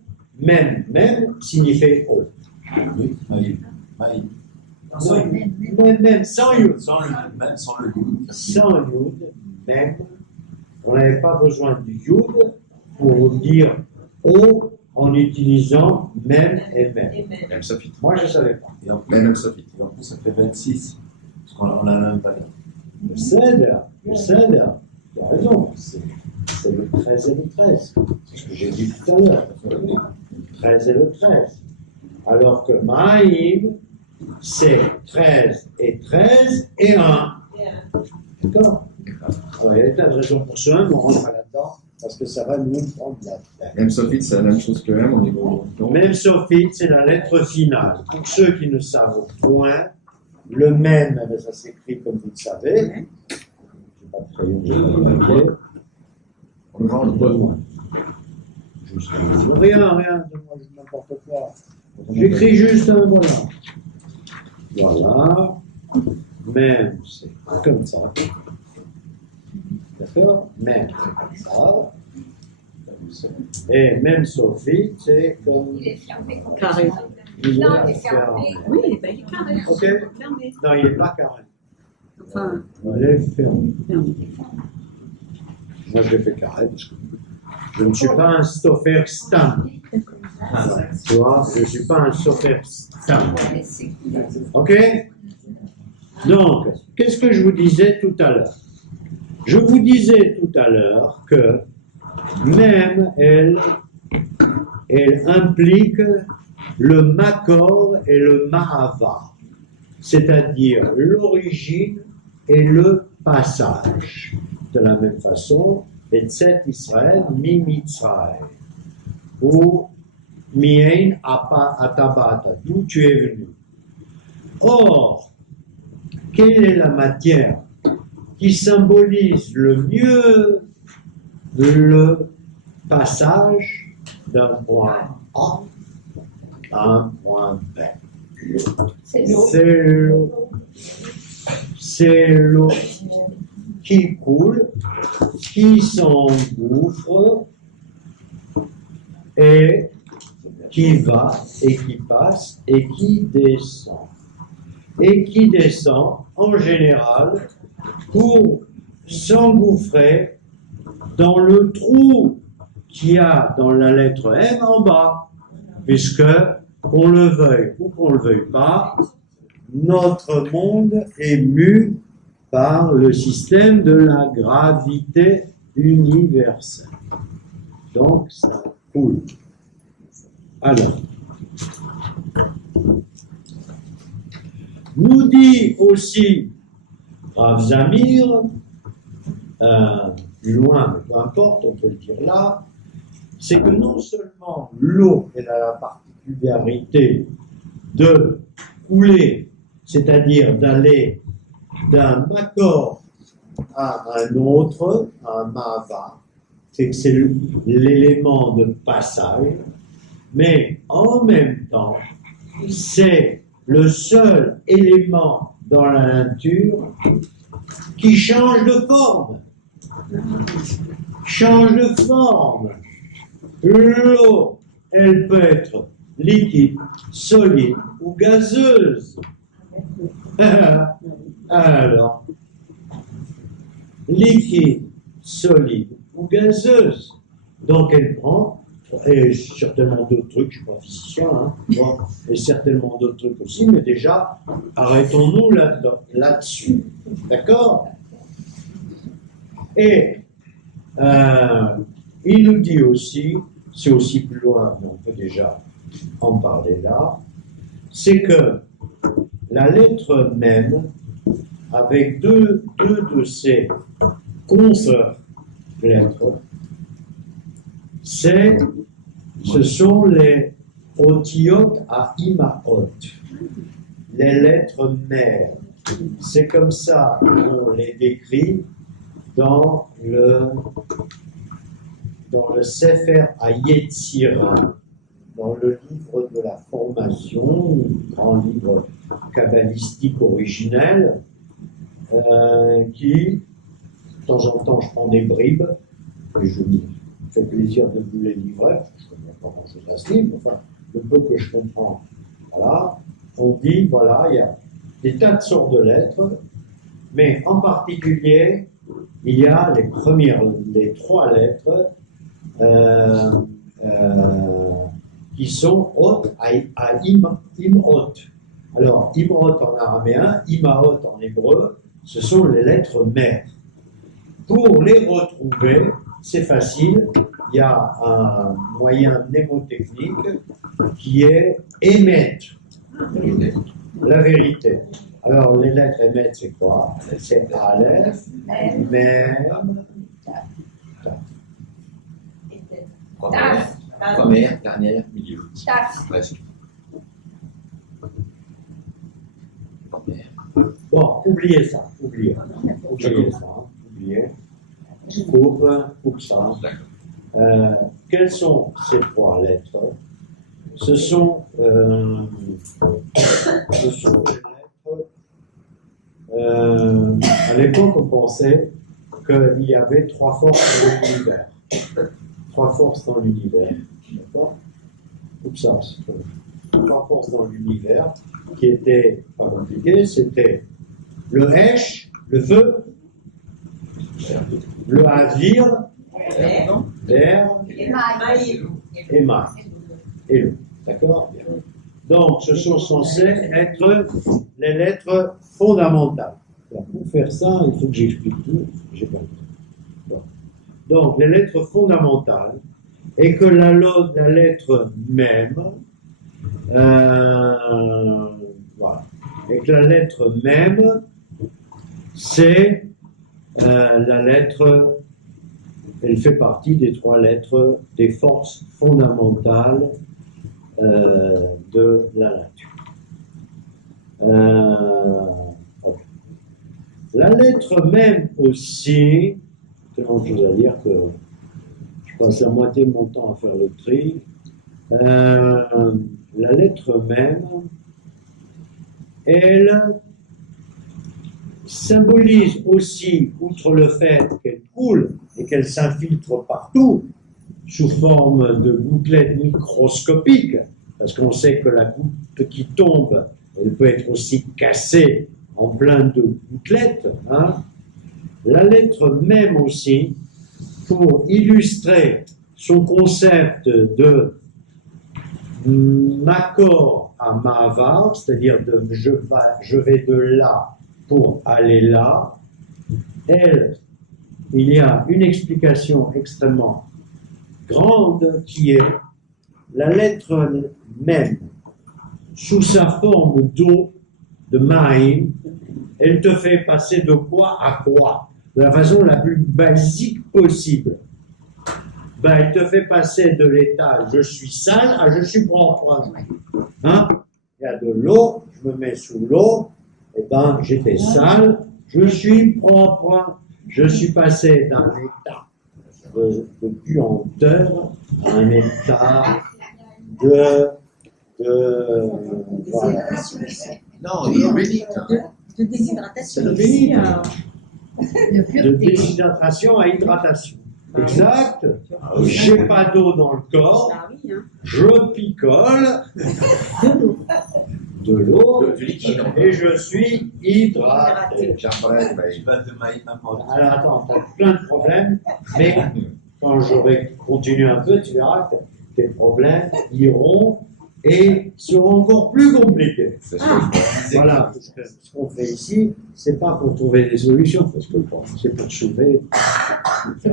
signifie oh. Oui, Maïm. Même sans yud. Même sans le goût. Sans yud, même, on n'avait pas besoin du yud pour dire o en utilisant même et même. Même Sophie. Moi, je ne savais pas. Et en Même Sophie. plus, ça fait 26. Parce qu'on a la même valeur. Le cèdre, tu as raison, c'est le 13 et le 13. C'est ce que j'ai dit tout à l'heure. Le 13 et le 13. Alors que Maïm, c'est 13 et 13 et 1. D'accord? Alors, il y a plein de raisons pour cela, mais on rentre pas là-dedans, parce que ça va nous prendre la tête. Même Sophie, c'est la même chose que M au niveau. Même sophite, c'est la lettre finale. Pour ceux qui ne savent point, le même, ça s'écrit comme vous le savez. Je n'ai pas de crayon, j'ai pas de papier. On le voit, on le voit. juste rien, n'importe quoi. J'écris juste un voilà. Voilà. Même, c'est comme ça. D'accord? Même, c'est comme ça. Et même Sophie, c'est comme. Il est fermé. Carré. Il Non, est il est fermé. Oui, ben, il est carré. Ok? Fermé. Non, il n'est pas carré. Enfin, Il est fermé. fermé. Moi, je l'ai fait carré parce que je ne suis pas un stoffer stam. Tu vois, je ne suis pas un stoffer stam. Ok? Donc, qu'est-ce que je vous disais tout à l'heure? Je vous disais tout à l'heure que même elle implique le makor et le mahava, c'est-à-dire l'origine et le passage. De la même façon, Etzet Israël, mi Mitzrayim, ou mien atabata, d'où tu es venu. Or, quelle est la matière qui symbolise le mieux le passage d'un point A à un point B? C'est l'eau. C'est l'eau qui coule, qui s'engouffre et qui va et qui passe et qui descend. Et qui descend en général pour s'engouffrer dans le trou qu'il y a dans la lettre M en bas, puisque, qu'on le veuille ou qu'on ne le veuille pas, notre monde est mu par le système de la gravité universelle. Donc, ça coule. Alors, nous dit aussi Rav Zamir, plus loin, mais peu importe, on peut le dire là, c'est que non seulement l'eau elle a la particularité de couler, c'est-à-dire d'aller d'un makor à un autre, à un mahava, c'est que c'est l'élément de passage, mais en même temps, c'est le seul élément dans la nature qui change de forme. Change de forme. L'eau, elle peut être liquide, solide ou gazeuse. Alors, liquide, solide ou gazeuse. Donc elle prend, et certainement d'autres trucs, je ne suis pas physicien, hein, bon, et certainement d'autres trucs aussi, mais déjà, arrêtons-nous là-dessus. D'accord? Et il nous dit aussi, c'est aussi plus loin, mais on peut déjà en parler là, c'est que la lettre même, avec deux de ses consœurs lettres, ce sont les otiyot à imaot, les lettres mères. C'est comme ça qu'on les décrit dans le Sefer HaYetzira, dans le livre de la formation, grand livre kabbalistique originel, qui, de temps en temps, je prends des bribes, et je me fais plaisir de vous les livrer, je ne connais pas grand-chose à ce livre, enfin, le peu que je comprends, voilà, on dit, voilà, il y a des tas de sortes de lettres, mais en particulier, il y a les trois lettres qui sont hot à imhot. Alors, imhot en araméen, imaot en hébreu, ce sont les lettres mères. Pour les retrouver, c'est facile, il y a un moyen mnémotechnique qui est émettre, la vérité. Alors, les lettres émettre, c'est quoi? C'est Aleph, Mem, Taf. Première, dernière, milieu. Presque. Bon, oubliez ça, oubliez ça, oubliez. Coupe, ça. Quelles sont ces trois lettres? Ce sont les lettres. À l'époque, on pensait qu'il y avait trois forces dans l'univers. Trois forces dans l'univers. D'accord? Tout ça, trois forces dans l'univers qui étaient pas compliquées. C'était le Hesh, le feu, le Avir, l'air et Maï. Et l'eau. D'accord? Donc, ce sont censés être les lettres fondamentales. Alors, pour faire ça, il faut que j'explique tout. J'ai pas le temps. Donc, les lettres fondamentales, et que la lettre même, voilà, et que la lettre même, c'est la lettre, elle fait partie des trois lettres des forces fondamentales de la nature. Okay. La lettre même aussi, tellement de choses à dire que je passe la moitié de mon temps à faire le tri. La lettre même, elle symbolise aussi, outre le fait qu'elle coule et qu'elle s'infiltre partout, sous forme de gouttelettes microscopiques, parce qu'on sait que la goutte qui tombe, elle peut être aussi cassée en plein de gouttelettes. Hein. La lettre même aussi, pour illustrer son concept de Makor à Mahavar, c'est-à-dire de je vais de là pour aller là, il y a une explication extrêmement grande qui est la lettre même, sous sa forme d'eau, de Maïm, elle te fait passer de quoi à quoi, de la façon la plus basique possible. Ben, elle te fait passer de l'état je suis sale à je suis propre. Hein? Il y a de l'eau, je me mets sous l'eau, et ben j'étais sale, je suis propre. Je suis passé d'un état de puanteur à un état voilà. Non, il est bénite. De déshydratation. De aussi, de déshydratation à hydratation. Exact. J'ai pas d'eau dans le corps, Bah oui, hein. je picole de l'eau Du liquide. et je suis hydraté. J'apprends, je vais de maïs n'importe. Alors attends, t'as plein de problèmes, mais quand j'aurai continué un peu, tu verras que tes problèmes iront et seront encore plus compliqués. C'est ce que je pense. Voilà, parce que ce qu'on fait ici, c'est pas pour trouver des solutions, parce que c'est pour sauver.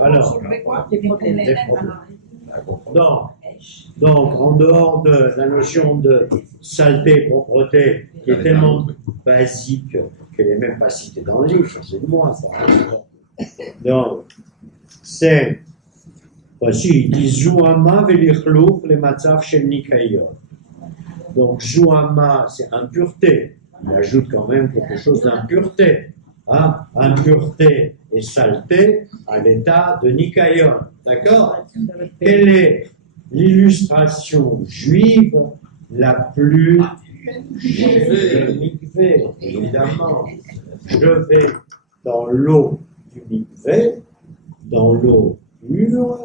Alors, des problèmes. des problèmes. Donc, en dehors de la notion de saleté, propreté, qui est tellement basique qu'elle n'est même pas citée dans le livre, ça c'est de moi, ça. Donc, c'est, voici, il dit Zouama velichlouf le matzav shel nikayon. Donc, Zouama, c'est impureté. Il ajoute quand même quelque chose d'impureté. Hein? Impureté et saleté à l'état de nikayon. D'accord? Quelle est l'illustration juive la plus mikvé, évidemment. Je vais dans l'eau du mikvé, dans l'eau pure,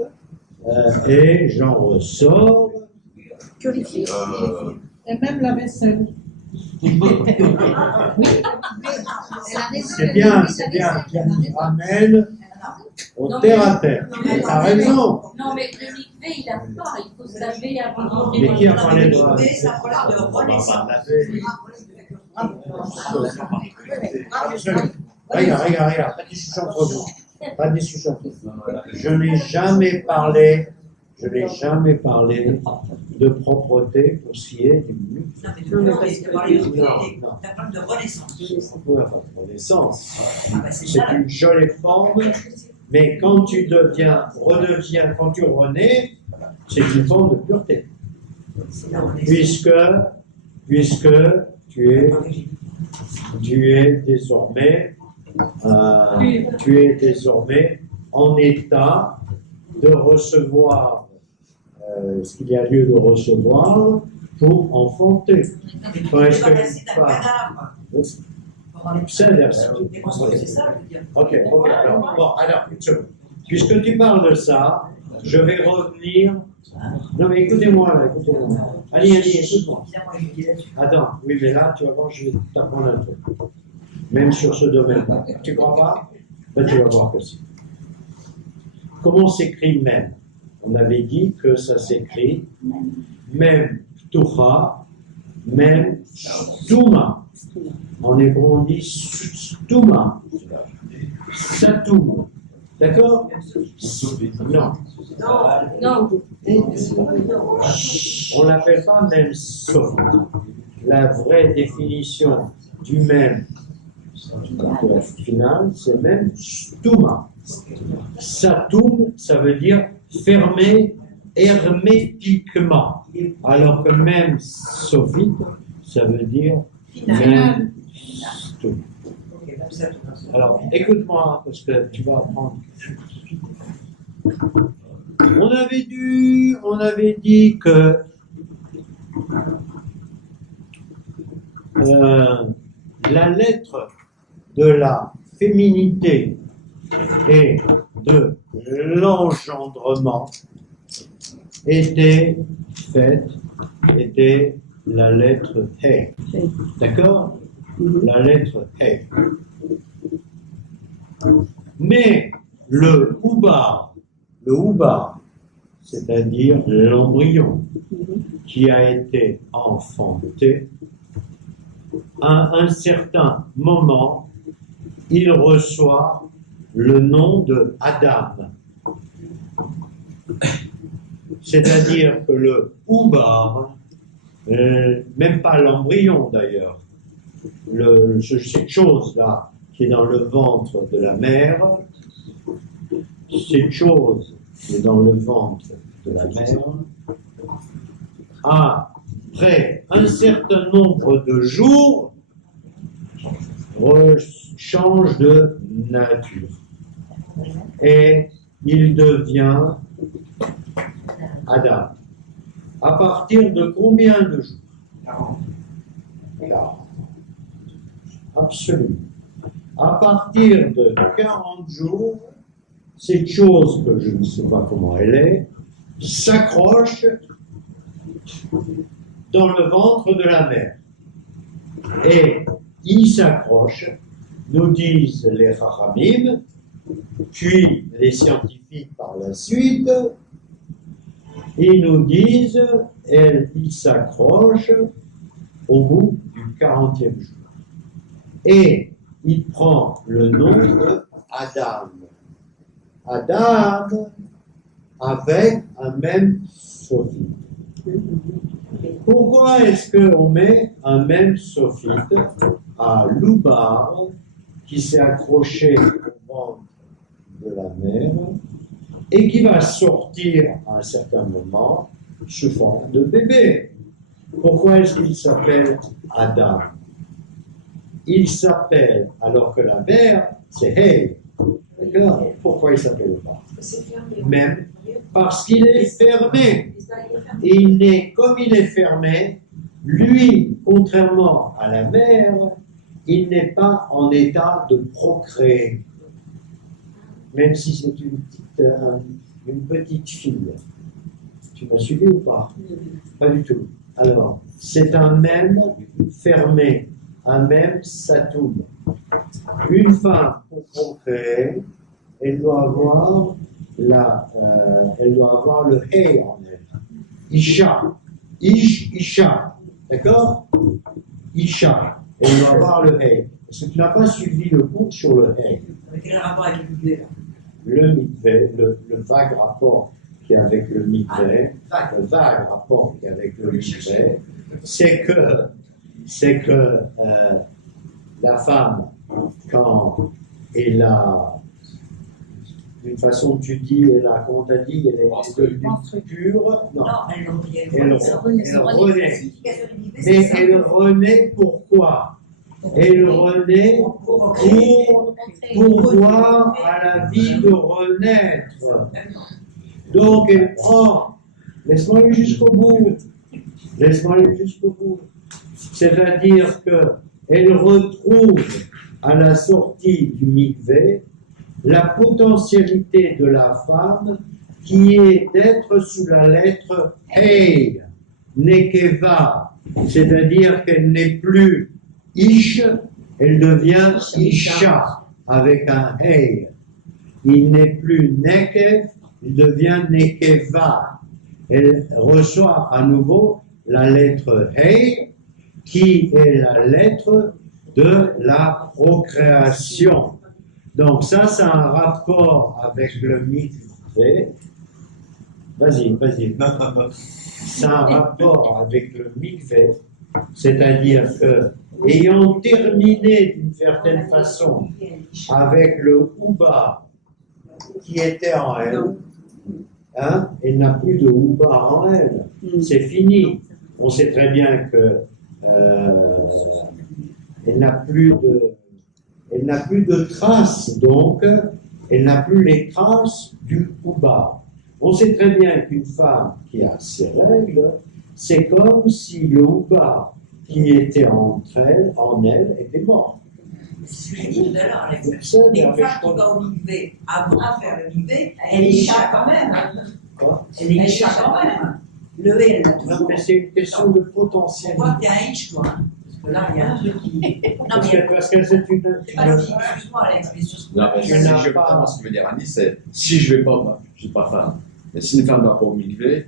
et j'en ressors. Purifié. Et même la vaisselle. C'est bien, qui nous ramène au terre à terre. T'as raison. Non, mais le mikvé, il a pas, il faut se laver avant de Mais qui a parlé de Le mikvé, ça parle de renaissance. Regarde, pas de discussion entre vous. Pas de discussion entre vous. Je n'ai jamais parlé de propreté pour ce qui est du mikvé. Non, mais tu parles de renaissance. Oui, enfin, de renaissance. Ah, bah, c'est C'est ça. une jolie forme, mais quand tu redeviens, quand tu renais, c'est une forme de pureté. C'est la renaissance. Puisque tu es désormais en état de recevoir ce qu'il y a lieu de recevoir pour enfanter. Est-ce que C'est ça, je veux dire. Ok, alors, puisque tu parles de ça, je vais revenir. Non, mais écoutez-moi, là, écoutez-moi. Allez, écoute-moi. Attends, oui, mais là, tu vas voir, je vais t'apprendre un truc. Même sur ce domaine-là. Tu crois pas? Ben, tu vas voir que si. Comment s'écrit même? On avait dit que ça s'écrit même Ptucha, même Stuma. En hébreu, on dit Stuma. Satum. D'accord? Non. Non. On l'appelle pas même sauf. La vraie définition du même final, c'est même stuma. Satum, ça veut dire fermé hermétiquement. Alors que même sophite, ça veut dire même stum. Alors, écoute-moi, parce que tu vas apprendre quelque chose. On avait dit que la lettre de la féminité et de l'engendrement était la lettre He. D'accord? La lettre He. Mais le Ubar, c'est-à-dire l'embryon qui a été enfanté, à un certain moment, il reçoit le nom de Adam. C'est-à-dire que le Ubar, même pas l'embryon d'ailleurs, cette chose-là qui est dans le ventre de la mère, cette chose qui est dans le ventre de la mère, après un certain nombre de jours, change de nature. Et il devient Adam. À partir de combien de jours? 40. Absolument. À partir de 40 jours, cette chose que je ne sais pas comment elle est, s'accroche dans le ventre de la mère. Et il s'accroche, nous disent les Chachamim, puis les scientifiques par la suite, ils nous disent, il s'accroche au bout du 40e jour. Et il prend le nom de Adam. Adam avec un même sophite. Pourquoi est-ce qu'on met un même sophite à l'Ubar qui s'est accroché au ventre de la mère et qui va sortir à un certain moment sous forme de bébé? Pourquoi est-ce qu'il s'appelle Adam? Il s'appelle, alors que la mère, c'est Hey. D'accord? Pourquoi il s'appelle pas? Même parce qu'il est fermé. Et comme il est fermé, lui, contrairement à la mère, il n'est pas en état de procréer. Même si c'est une petite fille. Tu m'as suivi ou pas? Pas du tout. Alors, c'est un même fermé, un même satoum. Une femme, pour procréer, elle doit avoir le hey en elle. Isha. Isha. D'accord? Isha. Elle doit avoir le hey. Est-ce que tu n'as pas suivi le cours sur le hey? Quel rapport avec le mikvé? Le mikvé, le vague rapport qui est avec le mikvé, le vague rapport qui est avec le mikvé, c'est que la femme, quand elle a, d'une façon tu dis, elle a, comment t'as dit, elle est devenue pure, non, elle renaît. Mais elle renaît pourquoi? Elle renaît pour voir à la vie de renaître. Donc elle prend, laisse-moi aller jusqu'au bout, laisse-moi aller jusqu'au bout. C'est-à-dire qu'elle retrouve à la sortie du mikvé la potentialité de la femme qui est d'être sous la lettre Hey, Nekeva, c'est-à-dire qu'elle n'est plus Ish, elle devient Isha avec un Hey. Il n'est plus Nekev, il devient Nekeva. Elle reçoit à nouveau la lettre Hey, qui est la lettre de la procréation. Donc ça a un rapport avec le mikvé. Vas-y. Ça a un rapport avec le mikvé, c'est-à-dire que, ayant terminé d'une certaine façon avec le Ouba qui était en elle, elle n'a plus de Ouba en elle. C'est fini. On sait très bien que elle n'a plus de traces, donc elle n'a plus les traces du Ouba. On sait très bien qu'une femme qui a ses règles, c'est comme si le Ouba qui était en elle était mort. C'est ce que je disais tout à l'heure, Alex. Donc ça, Mais une femme qui va au mikvé, avant de faire le mikvé, elle échappe quand même. Quoi? Elle échappe quand même. Le V, elle l'a Non, toujours. mais c'est une question de On potentiel. voit que t'es un H, toi. Hein. Parce que là, il y a un truc qui. Non, Parce que c'est une. c'est pas logique, excuse-moi, Alex, mais sur ce Non, mais Tu si n'as je pas- comprends ce que veut dire Annie, c'est si je vais pas, je suis pas femme. Mais si une femme va pas au mikvé,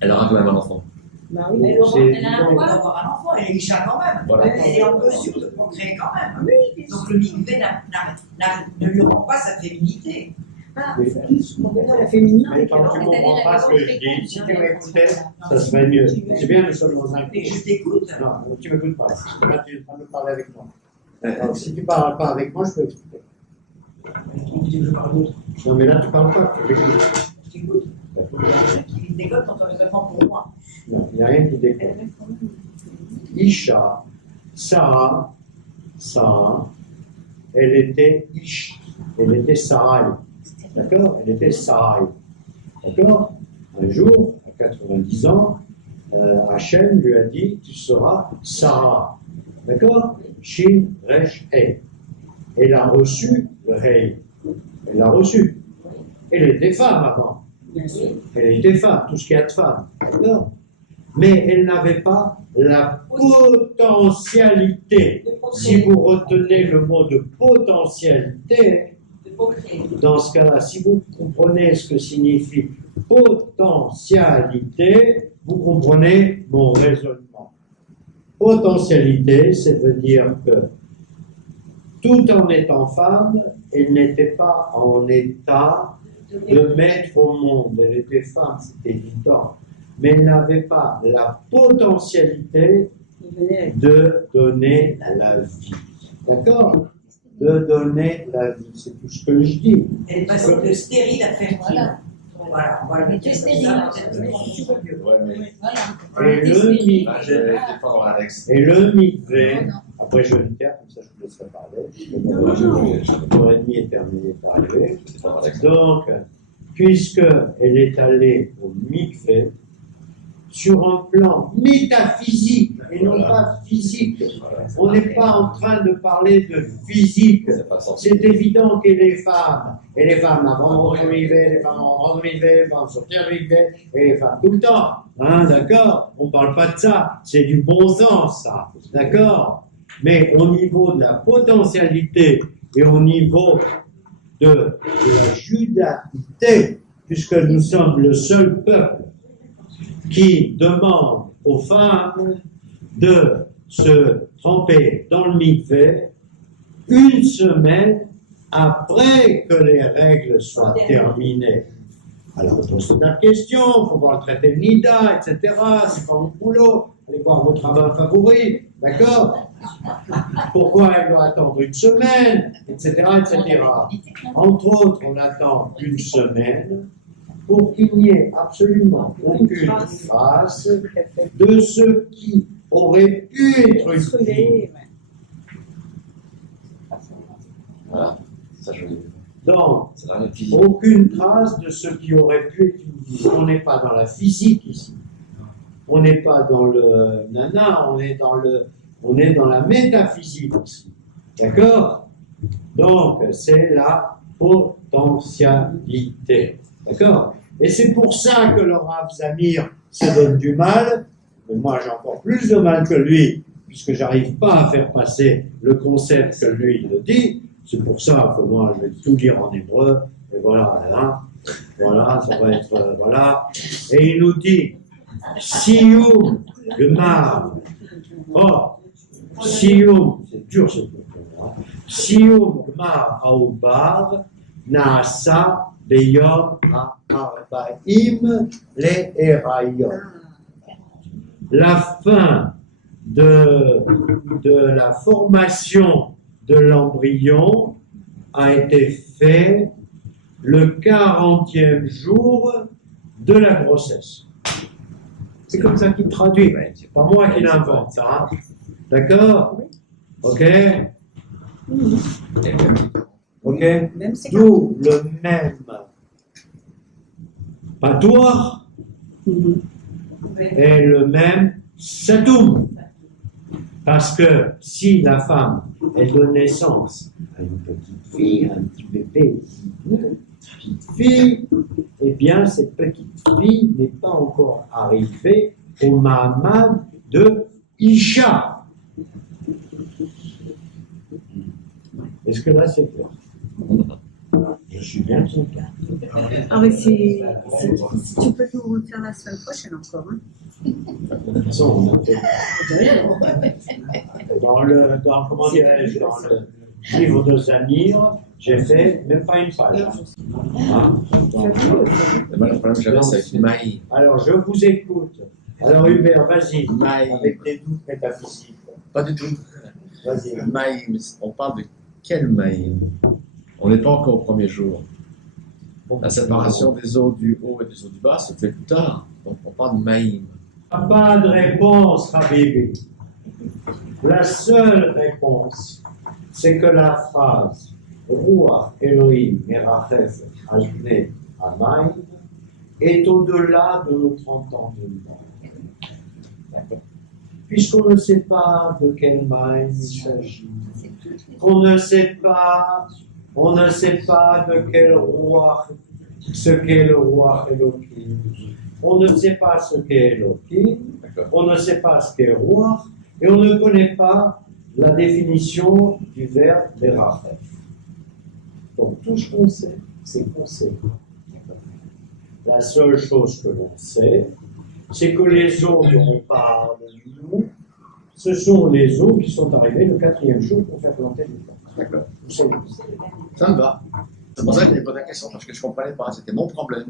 elle aura quand même un enfant. Bah oui, C'est Elle a un évident. Elle quoi? va avoir un enfant, elle échappe quand même. Voilà. Elle est en mesure de procréer quand même. Donc le mikvé ne lui rend pas sa féminité. la féminine, Mais quand tu comprends pas ce que je dis, si tu m'écoutais, ça serait mieux. C'est bien, nous sommes dans un Mais je t'écoute. Non, tu m'écoutes pas. Là, tu vas me parler avec moi. Alors, si tu parles pas avec moi, je peux expliquer. Je parle d'autre. Non, mais là, tu parles pas. Tu m'écoutes. Je t'écoute. Il dégote quand on les attend pour moi. Non, il n'y a rien qui déconne. Isha, Sarah, elle était Ish, elle était Sarai. D'accord? Elle était Sarai. D'accord? Un jour, à 90 ans, Hachem lui a dit, tu seras Sarah. D'accord? Shin, Resh, He. Elle a reçu le He. Elle l'a reçu. Elle était femme avant. Elle était femme, tout ce qu'il y a de femme. D'accord? Mais elle n'avait pas la potentialité. Si vous retenez le mot de potentialité, dans ce cas-là, si vous comprenez ce que signifie potentialité, vous comprenez mon raisonnement. Potentialité, ça veut dire que tout en étant femme, elle n'était pas en état de mettre au monde. Elle était femme, c'est évident. Mais elle n'avait pas la potentialité de donner la vie. D'accord? De donner la vie. C'est tout ce que je dis. Elle est passée de stérile à fertile. Voilà, on va le mettre Tu es comme stérile. ça, peut-être que on comprend mieux. Ouais, mais Et le mi- là, je vais défendre Alex. et le mikvé, après je vais me taire, comme ça je vous laisserai parler. Moi, je vais 8h30 est terminé d'arriver. défendre Alex. Donc, puisqu'elle est allée au mikvé, sur un plan métaphysique et non pas physique, on n'est pas en train de parler de physique. C'est pas sens. C'est évident que les femmes avant de rentrer au mikvé, les femmes rentrent au mikvé, les femmes sortir du mikvé, et les femmes tout le temps. Hein, d'accord? On ne parle pas de ça. C'est du bon sens, ça. D'accord? Mais au niveau de la potentialité et au niveau de la judaïté, puisque nous sommes le seul peuple qui demande aux femmes de se tremper dans le mikvé une semaine après que les règles soient terminées. Alors, on pose la question, il faut voir le traité de Nida, etc. C'est pas mon boulot. Allez voir votre rabbin favori, d'accord? Pourquoi elle doit attendre une semaine, etc., etc. Entre autres, on attend une semaine pour qu'il n'y ait absolument aucune trace de ce qui aurait pu être utile. Voilà, ça je veux dire. Donc, Ça n'a rien de physique. aucune trace de ce qui aurait pu être une vision. On n'est pas dans la physique ici. On n'est pas dans le nana, on est dans la métaphysique ici. D'accord? Donc, c'est la potentialité. D'accord? Et c'est pour ça que le Rav Zamir se donne du mal, mais moi j'ai encore plus de mal que lui, puisque j'arrive pas à faire passer le concept que lui il le dit. C'est pour ça que moi je vais tout dire en hébreu, et voilà, hein, voilà, ça va être, voilà. Et il nous dit, Siyum Gemar, oh, Siyum, c'est dur ce truc, hein. Siyum Gemar Aoubar, Naasa Beyom Ha'arba'im Le'erayom. La fin de la formation de l'embryon a été faite le 40e jour de la grossesse. C'est comme ça qu'il traduit, c'est pas moi qui l'invente, hein. D'accord? Ok? Ok? Même c'est D'où le même patois et le même satoum. Parce que si la femme, elle donne naissance à une petite fille, un petit bébé, une petite fille, eh bien, cette petite fille n'est pas encore arrivée au Mahamad de Isha. Est-ce que là, c'est clair? Je suis bien clair. Ah, mais si tu peux nous refaire la semaine prochaine encore. Hein. De toute façon, on a fait comment dirais-je, dans le livre de Zamir, j'ai fait même pas une page. Hein, donc, Moi, le problème que j'avais, c'est avec Maï. alors, je vous écoute. Alors, Hubert, vas-y, Maï. avec tes doutes métaphysiques. Pas du tout. Vas-y. Maïm, on parle de quel Maïm? On n'est pas encore au premier jour. La séparation des eaux du haut et des eaux du bas se fait plus tard. Donc on parle de Maïm. Pas de réponse, Habibi. La seule réponse, c'est que la phrase Ruach Elohim Merachef Ajne Amayim est au-delà de notre entendement. Puisqu'on ne sait pas de quel Maïm il s'agit, on ne sait pas de quel Ruach, ce qu'est le Ruach Elohim. On ne sait pas ce qu'est Elohim, on ne sait pas ce qu'est Ruach, et on ne connaît pas la définition du verbe Merachef. Donc tout ce qu'on sait, c'est qu'on sait. La seule chose que l'on sait, c'est que les eaux dont on parle, nous, ce sont les eaux qui sont arrivées le 4e jour pour faire planter le temps. D'accord. C'est Ça me va. C'est pour ça que je n'ai pas la question, parce que je ne comprenais pas. C'était mon problème.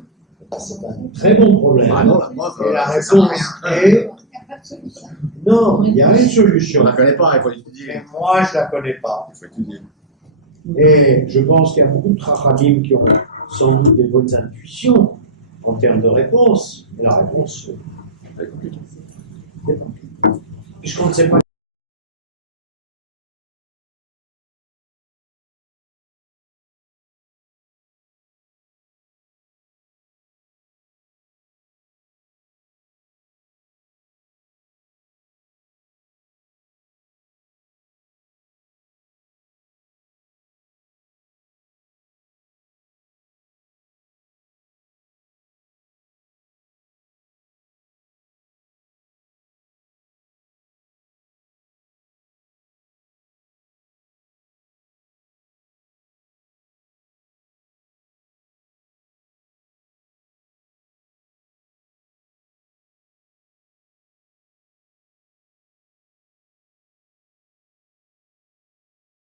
un très bon problème. Ah non, là, moi, Et la ça sert à réponse rien. est non, il y a une solution. On ne la connaît pas, il faut l'étudier. Mais moi, je ne la connais pas. Il faut étudier. Et je pense qu'il y a beaucoup de Chachamim qui ont sans doute des bonnes intuitions en termes de réponse. Et la réponse, C'est compliqué. c'est compliqué. Puisqu'on ne sait pas.